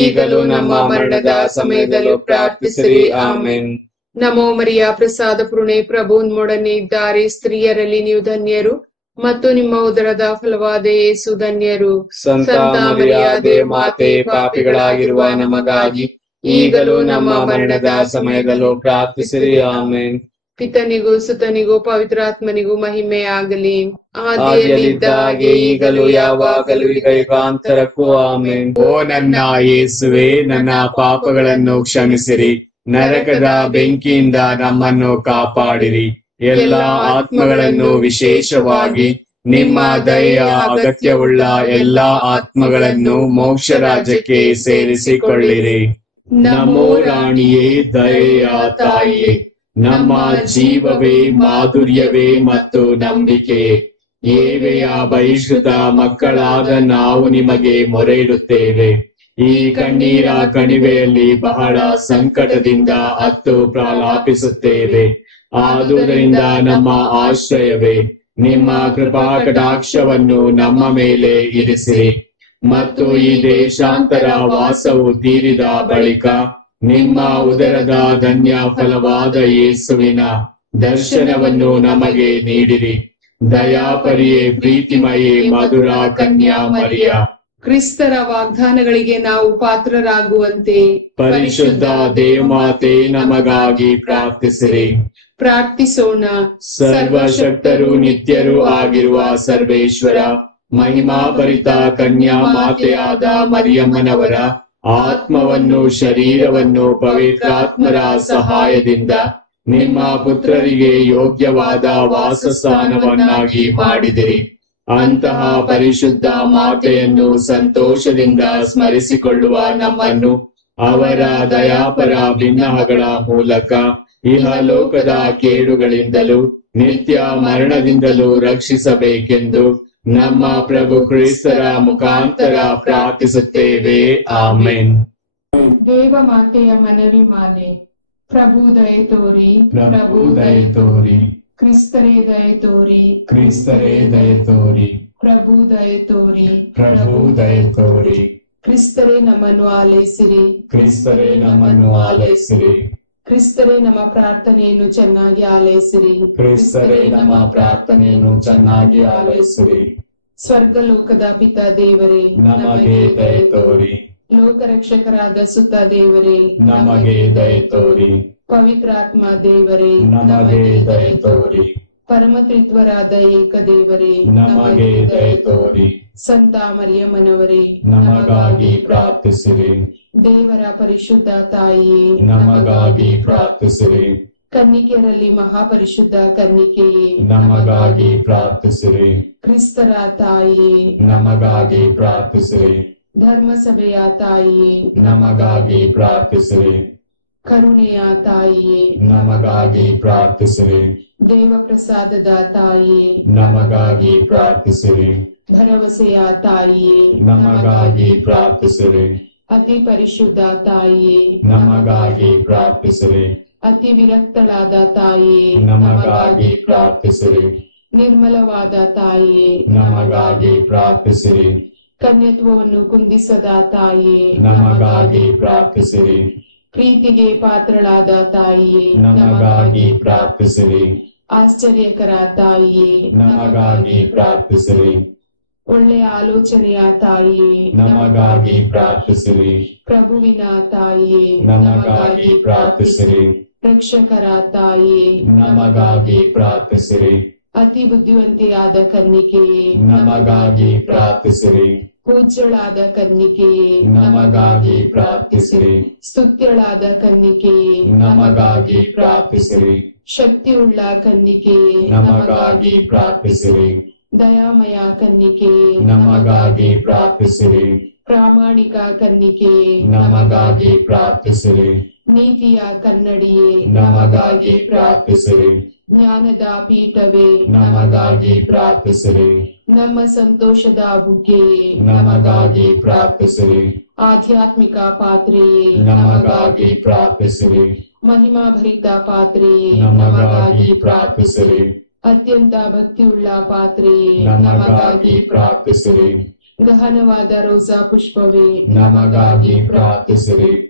ಈಗಲೂ ನಮ್ಮ ಮರಣದ ಸಮಯದಲ್ಲೂ ಪ್ರಾರ್ಥಿಸಿರಿ. ಆಮೆನ್. ನಮೋ ಮರಿಯ ಪ್ರಸಾದ ಪೂರ್ಣೆ ಪ್ರಭು ನಿಮ್ಮೊಡನೆ ಇದ್ದಾರೆ, ಸ್ತ್ರೀಯರಲ್ಲಿ ನೀವು ಧನ್ಯರು ಮತ್ತು ನಿಮ್ಮ ಉದರದ ಫಲವಾದ ಯೇಸು ಧನ್ಯರು. ಸಂತ ಮರಿಯಾದೆ ಮಾತೆ, ಪಾಪಿಗಳಾಗಿರುವ ನಮಗಾಗಿ ಈಗಲೂ ನಮ್ಮ ಮರಣದ ಸಮಯದಲ್ಲೂ ಪ್ರಾರ್ಥಿಸಿರಿ. ಆಮೆನ್. ಪಿತನಿಗೂ ಸುತನಿಗೂ ಪವಿತ್ರಾತ್ಮನಿಗೂ ಮಹಿಮೆ ಆಗಲಿ. ಆದಿಯಲ್ಲಿದ್ದ ಹಾಗೆ ಈಗಲೂ ಯಾವಾಗಲೂ ಈಗ ಯುಗಾಂತರಕ್ಕೂ ಆಮೆನ್. ಓ ನನ್ನ ಯೇಸುವೆ, ನನ್ನ ಪಾಪಗಳನ್ನು ಕ್ಷಮಿಸಿರಿ, ನರಕದ ಬೆಂಕಿಯಿಂದ ನಮ್ಮನ್ನು ಕಾಪಾಡಿರಿ. ಎಲ್ಲ ಆತ್ಮಗಳನ್ನು, ವಿಶೇಷವಾಗಿ ನಿಮ್ಮ ದಯೆಯ ಅಗತ್ಯವುಳ್ಳ ಎಲ್ಲಾ ಆತ್ಮಗಳನ್ನು ಮೋಕ್ಷ ರಾಜ್ಯಕ್ಕೆ ಸೇರಿಸಿಕೊಳ್ಳಿರಿ. ನಮೋ ರಾಣಿಯೇ, ದಯೆಯ ತಾಯಿಯೇ, ನಮ್ಮ ಜೀವವೇ, ಮಾಧುರ್ಯವೇ ಮತ್ತು ನಂಬಿಕೆ, ಏವೆಯ ಬಹಿಷ್ಕೃತ ಮಕ್ಕಳಾದ ನಾವು ನಿಮಗೆ ಮೊರೆ ಇಡುತ್ತೇವೆ. ಈ ಕಣ್ಣೀರ ಕಣಿವೆಯಲ್ಲಿ ಬಹಳ ಸಂಕಟದಿಂದ ಅತ್ತು ಪ್ರಲಾಪಿಸುತ್ತೇವೆ. ಆದುದರಿಂದ ನಮ್ಮ ಆಶ್ರಯವೇ, ನಿಮ್ಮ ಕೃಪಾ ಕಟಾಕ್ಷವನ್ನು ನಮ್ಮ ಮೇಲೆ ಇರಿಸಿರಿ. ಮತ್ತು ಈ ದೇಶಾಂತರ ವಾಸವು ತೀರಿದ ಬಳಿಕ ನಿಮ್ಮ ಉದರದ ಧನ್ಯ ಫಲವಾದ ಯೇಸುವಿನ ದರ್ಶನವನ್ನು ನಮಗೆ ನೀಡಿರಿ. ದಯಾಪರಿಯೇ, ಪ್ರೀತಿಮಯೇ, ಮಧುರ ಕನ್ಯಾ ಮರಿಯ, ಕ್ರಿಸ್ತರ ವಾಗ್ದಾನಗಳಿಗೆ ನಾವು ಪಾತ್ರರಾಗುವಂತೆ ಪರಿಶುದ್ಧ ದೇವಮಾತೆ ನಮಗಾಗಿ ಪ್ರಾರ್ಥಿಸಿರಿ. ಪ್ರಾರ್ಥಿಸೋಣ. ಸರ್ವಶಕ್ತರು ನಿತ್ಯರೂ ಆಗಿರುವ ಸರ್ವೇಶ್ವರ, ಮಹಿಮಾಭರಿತ ಕನ್ಯಾ ಮಾತೆಯಾದ ಮರಿಯಮ್ಮನವರ ಆತ್ಮವನ್ನು, ಶರೀರವನ್ನು ಪವಿತ್ರಾತ್ಮರ ಸಹಾಯದಿಂದ ನಿಮ್ಮ ಪುತ್ರರಿಗೆ ಯೋಗ್ಯವಾದ ವಾಸಸ್ಥಾನವನ್ನಾಗಿ ಮಾಡಿದಿರಿ. ಅಂತಹ ಪರಿಶುದ್ಧ ಮಾತೆಯನ್ನು ಸಂತೋಷದಿಂದ ಸ್ಮರಿಸಿಕೊಳ್ಳುವ ನಮ್ಮನ್ನು ಅವರ ದಯಾಪರ ಭಿನ್ನಹಗಳ ಮೂಲಕ ಇಹಲೋಕದ ಕೇಡುಗಳಿಂದಲೂ ನಿತ್ಯ ಮರಣದಿಂದಲೂ ರಕ್ಷಿಸಬೇಕೆಂದು ನಮ್ಮ ಪ್ರಭು ಕ್ರಿಸ್ತರ ಮುಖಾಂತರ ಪ್ರಾರ್ಥಿಸುತ್ತೇವೆ. ಆಮೆನ್. ದೇವ ಮಾತೆಯ ಮನವಿ ಮಾಲೆ. ಪ್ರಭು ದಯೆ ತೋರಿ, ಪ್ರಭು ದಯೆ ತೋರಿ, ಕ್ರಿಸ್ತರೇ ದಯೆ ತೋರಿ, ಕ್ರಿಸ್ತರೇ ದಯೆ ತೋರಿ, ಪ್ರಭು ದಯೆ ತೋರಿ, ಪ್ರಭು ದಯೆ ತೋರಿ, ಕ್ರಿಸ್ತರೇ ನಮ್ಮನ್ನು ಆಲೈಸಿರಿ, ಕ್ರಿಸ್ತರೇ ನಮ್ಮನ್ನು ಆಲೈಸಿರಿ, ಕ್ರಿಸ್ತರೇ ನಮ್ಮ ಪ್ರಾರ್ಥನೆಯನ್ನು ಚೆನ್ನಾಗಿ ಆಲೈಸಿರಿ, ಕ್ರಿಸ್ತರೇ ನಮ್ಮ ಪ್ರಾರ್ಥನೆಯನ್ನು ಚೆನ್ನಾಗಿ ಆಲೈಸಿರಿ. ಸ್ವರ್ಗಲೋಕದ ಪಿತಾ ದೇವರೇ, ನಮಗೆ ದಯೆ ತೋರಿ, ಲೋಕರಕ್ಷಕರಾದ ಸುತ್ತ ದೇವರೇ, ನಮಗೆ ದಯೆ ತೋರಿ, ಪವಿತ್ರಾತ್ಮ ದೇವರೇ, ನಮಗೆ ದಯೆ ತೋರಿ, ಪರಮತ್ರಿತ್ವರಾದ ಏಕ ದೇವರೇ, ನಮಗೆ ದಯೆ ತೋರಿ, ಸಂತ ಮರಿಯಮ್ಮನವರೇ, ನಮಗಾಗಿ ಪ್ರಾರ್ಥಿಸಿರಿ. ದೇವರ ಪರಿಶುದ್ಧ ತಾಯಿಯೇ, ನಮಗಾಗಿ ಪ್ರಾರ್ಥಿಸಿರಿ. ಕನ್ನಿಕೆಯರಲ್ಲಿ ಮಹಾಪರಿಶುದ್ಧ ಕನ್ನಿಕೆಯೇ, ನಮಗಾಗಿ ಪ್ರಾರ್ಥಿಸಿರಿ. ಕ್ರಿಸ್ತರ ತಾಯಿಯೇ, ನಮಗಾಗಿ ಪ್ರಾರ್ಥಿಸಿರಿ. ಧರ್ಮಸಭೆಯ ತಾಯಿಯೇ, ನಮಗಾಗಿ ಪ್ರಾರ್ಥಿಸಿರಿ. ಕರುಣೆಯ ತಾಯಿಯೇ, ನಮಗಾಗಿ ಪ್ರಾರ್ಥಿಸಿರಿ. ದೇವಪ್ರಸಾದದ ತಾಯಿಯೇ, ನಮಗಾಗಿ ಪ್ರಾರ್ಥಿಸಿರಿ. ಭರವಸೆಯ ತಾಯಿಯೇ, ನಮಗಾಗಿ ಪ್ರಾರ್ಥಿಸಿರಿ. ಅತಿ ಪರಿಶುದ್ಧ ತಾಯಿಯೇ, ನಮಗಾಗಿ ಪ್ರಾರ್ಥಿಸಿರಿ. ಅತಿ ವಿರಕ್ತಳಾದ ತಾಯಿಯೇ, ನಮಗಾಗಿ ಪ್ರಾರ್ಥಿಸಿರಿ. ನಿರ್ಮಲವಾದ ತಾಯಿಯೇ, ನಮಗಾಗಿ ಪ್ರಾರ್ಥಿಸಿರಿ. ಕನ್ಯತ್ವವನ್ನು ಕುಂದಿಸದ ತಾಯಿಯೇ, ನಮಗಾಗಿ ಪ್ರಾರ್ಥಿಸಿರಿ. ಪ್ರೀತಿಗೆ ಪಾತ್ರಳಾದ ತಾಯಿಯೇ, ನಮಗಾಗಿ ಪ್ರಾರ್ಥಿಸಿರಿ. ಆಶ್ಚರ್ಯಕರ ತಾಯಿಯೇ, ನಮಗಾಗಿ ಪ್ರಾರ್ಥಿಸಿರಿ. ಒಳ್ಳೆಯ ಆಲೋಚನೆಯ ತಾಯಿಯೇ, ನಮಗಾಗಿ ಪ್ರಾರ್ಥಿಸಿರಿ. ಪ್ರಭುವಿನ ತಾಯಿಯೇ, ನಮಗಾಗಿ ಪ್ರಾರ್ಥಿಸಿರಿ. ರಕ್ಷಕರ ತಾಯಿಯೇ, ನಮಗಾಗಿ ಪ್ರಾರ್ಥಿಸಿರಿ. ಅತಿ ಬುದ್ಧಿವಂತೆಯಾದ ಕನ್ನಿಕೆಯೇ, ನಮಗಾಗಿ ಪ್ರಾರ್ಥಿಸಿರಿ. ಪೂಜ್ಯಳಾದ ಕನ್ನಿಕೆಯೇ, ನಮಗಾಗಿ ಪ್ರಾರ್ಥಿಸಿರಿ. ಸ್ತುತ್ಯಳಾದ ಕನ್ನಿಕೆಯೇ, ನಮಗಾಗಿ ಪ್ರಾರ್ಥಿಸಿರಿ. ಶಕ್ತಿಯುಳ್ಳ ಕನ್ನಿಕೆಯೇ, ನಮಗಾಗಿ ಪ್ರಾರ್ಥಿಸಿರಿ. ದಯಾಮಯ ಕನ್ನಿಕೆಯೇ, ನಮಗಾಗಿ ಪ್ರಾರ್ಥಿಸಿರಿ. ಪ್ರಾಮಾಣಿಕ ಕನ್ನಿಕೆಯೇ, ನಮಗಾಗಿ ಪ್ರಾರ್ಥಿಸಿರಿ. ನೀತಿಯ ಕನ್ನಡಿಯೇ, ನಮಗಾಗಿ ಪ್ರಾರ್ಥಿಸಿರಿ. ಜ್ಞಾನದ ಪೀಠವೇ, ನಮಗಾಗಿ ಪ್ರಾರ್ಥಿಸಿರಿ. ನಮ್ಮ ಸಂತೋಷದ ಬುಗ್ಗೆಯೇ, ನಮಗಾಗಿ ಪ್ರಾರ್ಥಿಸಿರಿ. ಆಧ್ಯಾತ್ಮಿಕ ಪಾತ್ರೆಯೇ, ನಮಗಾಗಿ ಪ್ರಾರ್ಥಿಸಿರಿ. ಮಹಿಮಾಭರಿತ ಪಾತ್ರೆಯೇ, ನಮಗಾಗಿ ಪ್ರಾರ್ಥಿಸಿರಿ. ಅತ್ಯಂತ ಭಕ್ತಿಯುಳ್ಳ ಪಾತ್ರೆಯೇ, ನಮಗಾಗಿ ಪ್ರಾರ್ಥಿಸಿರಿ. ಗಹನವಾದ ರೋಸಾ ಪುಷ್ಪವೇ, ನಮಗಾಗಿ ಪ್ರಾರ್ಥಿಸಿರಿ.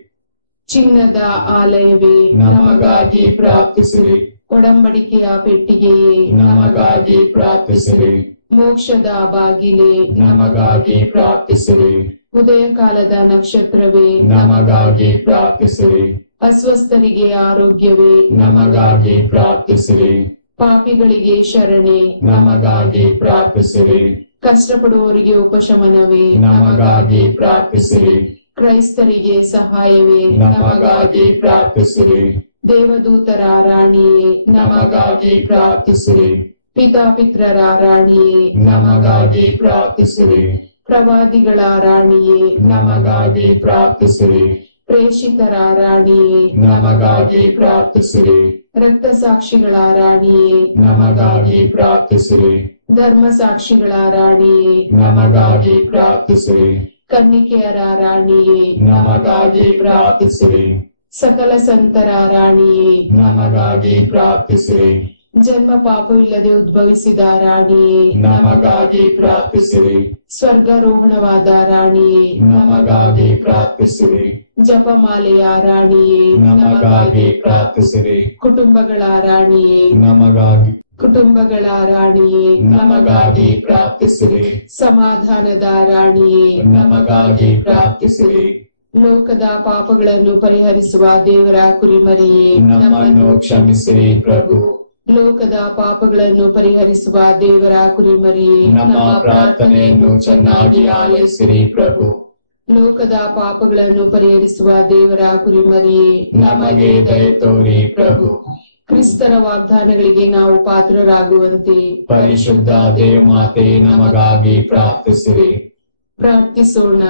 ಚಿನ್ನದ ಆಲಯವೇ, ನಮಗಾಗಿ ಪ್ರಾರ್ಥಿಸಿರಿ. ಒಡಂಬಡಿಕೆಯ ಪೆಟ್ಟಿಗೆಯೇ, ನಮಗಾಗಿ ಪ್ರಾರ್ಥಿಸಿರಿ. ಮೋಕ್ಷದ ಬಾಗಿಲೇ, ನಮಗಾಗಿ ಪ್ರಾರ್ಥಿಸಿರಿ. ಉದಯ ಕಾಲದ ನಕ್ಷತ್ರವೇ, ನಮಗಾಗಿ ಪ್ರಾರ್ಥಿಸಿರಿ. ಅಸ್ವಸ್ಥರಿಗೆ ಆರೋಗ್ಯವೇ, ನಮಗಾಗಿ ಪ್ರಾರ್ಥಿಸಿರಿ. ಪಾಪಿಗಳಿಗೆ ಶರಣೆ, ನಮಗಾಗಿ ಪ್ರಾರ್ಥಿಸಿರಿ. ಕಷ್ಟಪಡುವವರಿಗೆ ಉಪಶಮನವೇ, ನಮಗಾಗಿ ಪ್ರಾರ್ಥಿಸಿರಿ. ಕ್ರೈಸ್ತರಿಗೆ ಸಹಾಯವೇ, ನಮಗಾಗಿ ಪ್ರಾರ್ಥಿಸಿರಿ. ದೇವದೂತರ ರಾಣಿಯೇ, ನಮಗಾಗಿ ಪ್ರಾರ್ಥಿಸಿರಿ. ಪಿತಾಪಿತ್ರರ ರಾಣಿಯೇ, ನಮಗಾಗಿ ಪ್ರಾರ್ಥಿಸಿರಿ. ಪ್ರವಾದಿಗಳ ರಾಣಿಯೇ, ನಮಗಾಗಿ ಪ್ರಾರ್ಥಿಸಿರಿ. ಪ್ರೇಷಿತರ ರಾಣಿಯೇ, ನಮಗಾಗಿ ಪ್ರಾರ್ಥಿಸಿರಿ. ರಕ್ತಸಾಕ್ಷಿಗಳ ರಾಣಿಯೇ, ನಮಗಾಗಿ ಪ್ರಾರ್ಥಿಸಿರಿ. ಧರ್ಮಸಾಕ್ಷಿಗಳ ರಾಣಿಯೇ, ನಮಗಾಗಿ ಪ್ರಾರ್ಥಿಸಿರಿ. ಕನ್ನಿಕೆಯರ ರಾಣಿಯೇ, ನಮಗಾಗಿ ಪ್ರಾರ್ಥಿಸಿರಿ. ಸಕಲ ಸಂತರ ರಾಣಿಯೇ, ನಮಗಾಗಿ ಪ್ರಾರ್ಥಿಸಿರಿ. ಜನ್ಮ ಪಾಪವಿಲ್ಲದೆ ಉದ್ಭವಿಸಿದ ರಾಣಿಯೇ, ನಮಗಾಗಿ ಪ್ರಾರ್ಥಿಸಿರಿ. ಸ್ವರ್ಗಾರೋಹಣವಾದ ರಾಣಿಯೇ, ನಮಗಾಗಿ ಪ್ರಾರ್ಥಿಸಿರಿ. ಜಪಮಾಲೆಯ ರಾಣಿಯೇ, ನಮಗಾಗಿ ಪ್ರಾರ್ಥಿಸಿರಿ. ಕುಟುಂಬಗಳ ರಾಣಿಯೇ, ನಮಗಾಗಿ ಕುಟುಂಬಗಳ ರಾಣಿಯೇ, ನಮಗಾಗಿ ಪ್ರಾರ್ಥಿಸಿರಿ. ಸಮಾಧಾನದ ರಾಣಿಯೇ, ನಮಗಾಗಿ ಪ್ರಾರ್ಥಿಸಿರಿ. ಲೋಕದ ಪಾಪಗಳನ್ನು ಪರಿಹರಿಸುವ ದೇವರ ಕುರಿಮರಿಯೇ, ನಮ್ಮನ್ನು ಕ್ಷಮಿಸಿರಿ ಪ್ರಭು. ಲೋಕದ ಪಾಪಗಳನ್ನು ಪರಿಹರಿಸುವ ದೇವರ ಕುರಿಮರಿಯೇ, ನಮ್ಮ ಪ್ರಾರ್ಥನೆಯನ್ನು ಚೆನ್ನಾಗಿ ಆಲಿಸಿರಿ ಪ್ರಭು. ಲೋಕದ ಪಾಪಗಳನ್ನು ಪರಿಹರಿಸುವ ದೇವರ ಕುರಿಮರಿಯೇ, ನಮಗೆ ದಯೆ ತೋರಿ ಪ್ರಭು. ಕ್ರಿಸ್ತನ ವಾಗ್ದಾನಗಳಿಗೆ ನಾವು ಪಾತ್ರರಾಗುವಂತೆ ಪರಿಶುದ್ಧ ದೇವಮಾತೆ ನಮಗಾಗಿ ಪ್ರಾರ್ಥಿಸಿರಿ. ಪ್ರಾರ್ಥಿಸೋಣ.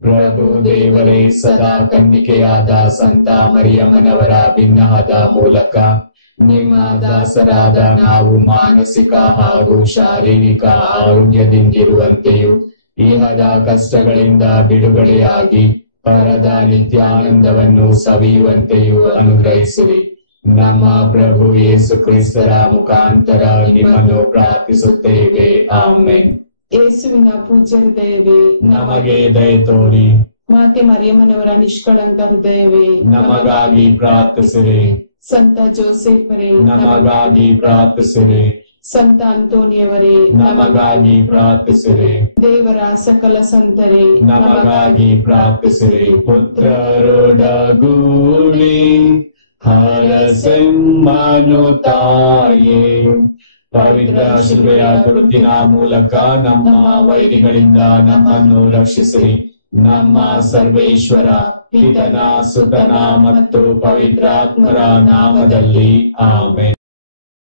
ಪ್ರಭು ದೇವರೇ, ಸದಾ ಕನ್ನಿಕೆಯಾದ ಸಂತ ಮರಿಯಮ್ಮನವರ ಭಿನ್ನವಾದ ಮೂಲಕ ನಿಮ್ಮ ದಾಸರಾದ ನಾವು ಮಾನಸಿಕ ಹಾಗೂ ಶಾರೀರಿಕ ಆರೋಗ್ಯದಿಂದಿರುವಂತೆಯೂ ಇಹದ ಕಷ್ಟಗಳಿಂದ ಬಿಡುಗಡೆಯಾಗಿ ಪರದ ನಿತ್ಯಾನಂದವನ್ನು ಸವಿಯುವಂತೆಯೂ ಅನುಗ್ರಹಿಸಿರಿ. ನಮ್ಮ ಪ್ರಭು ಯೇಸು ಕ್ರಿಸ್ತರ ಮುಖಾಂತರ ನಿಮ್ಮನ್ನು ಪ್ರಾರ್ಥಿಸುತ್ತೇವೆ. ಆಮೆನ್. ಯೇಸುವಿನ ಪೂಜ್ಯ ಹೃದಯವೇ, ನಮಗೆ ದಯೆ ತೋರಿ. ಮಾತೆ ಮರಿಯಮ್ಮನವರ ನಿಷ್ಕಳಂಕ ಹೃದಯವೇ, ನಮಗಾಗಿ ಪ್ರಾರ್ಥಿಸಿರಿ. ಸಂತ ಜೋಸೆಫರೇ, ನಮಗಾಗಿ ಪ್ರಾರ್ಥಿಸಿರಿ. ಸಂತ ಅಂತೋನಿಯವರೇ, ನಮಗಾಗಿ ಪ್ರಾರ್ಥಿಸಿರಿ. ದೇವರ ಸಕಲ ಸಂತರೇ, ನಮಗಾಗಿ ಪ್ರಾರ್ಥಿಸಿರಿ. ಪುತ್ರರೊಡಗೂಡಿ ಹರಸೆಮ್ಮನು ತಾಯೇ, ಪವಿತ್ರ ಶಿಲುಬೆಯ ಗುರುತಿನ ಮೂಲಕ ನಮ್ಮ ವೈರಿಗಳಿಂದ ನಮ್ಮನ್ನು ರಕ್ಷಿಸಿರಿ. ನಮ್ಮ ಸರ್ವೇಶ್ವರ ಪಿತನ ಸುತನ ಮತ್ತು ಪವಿತ್ರಾತ್ಮರ ನಾಮದಲ್ಲಿ ಆಮೆನ್.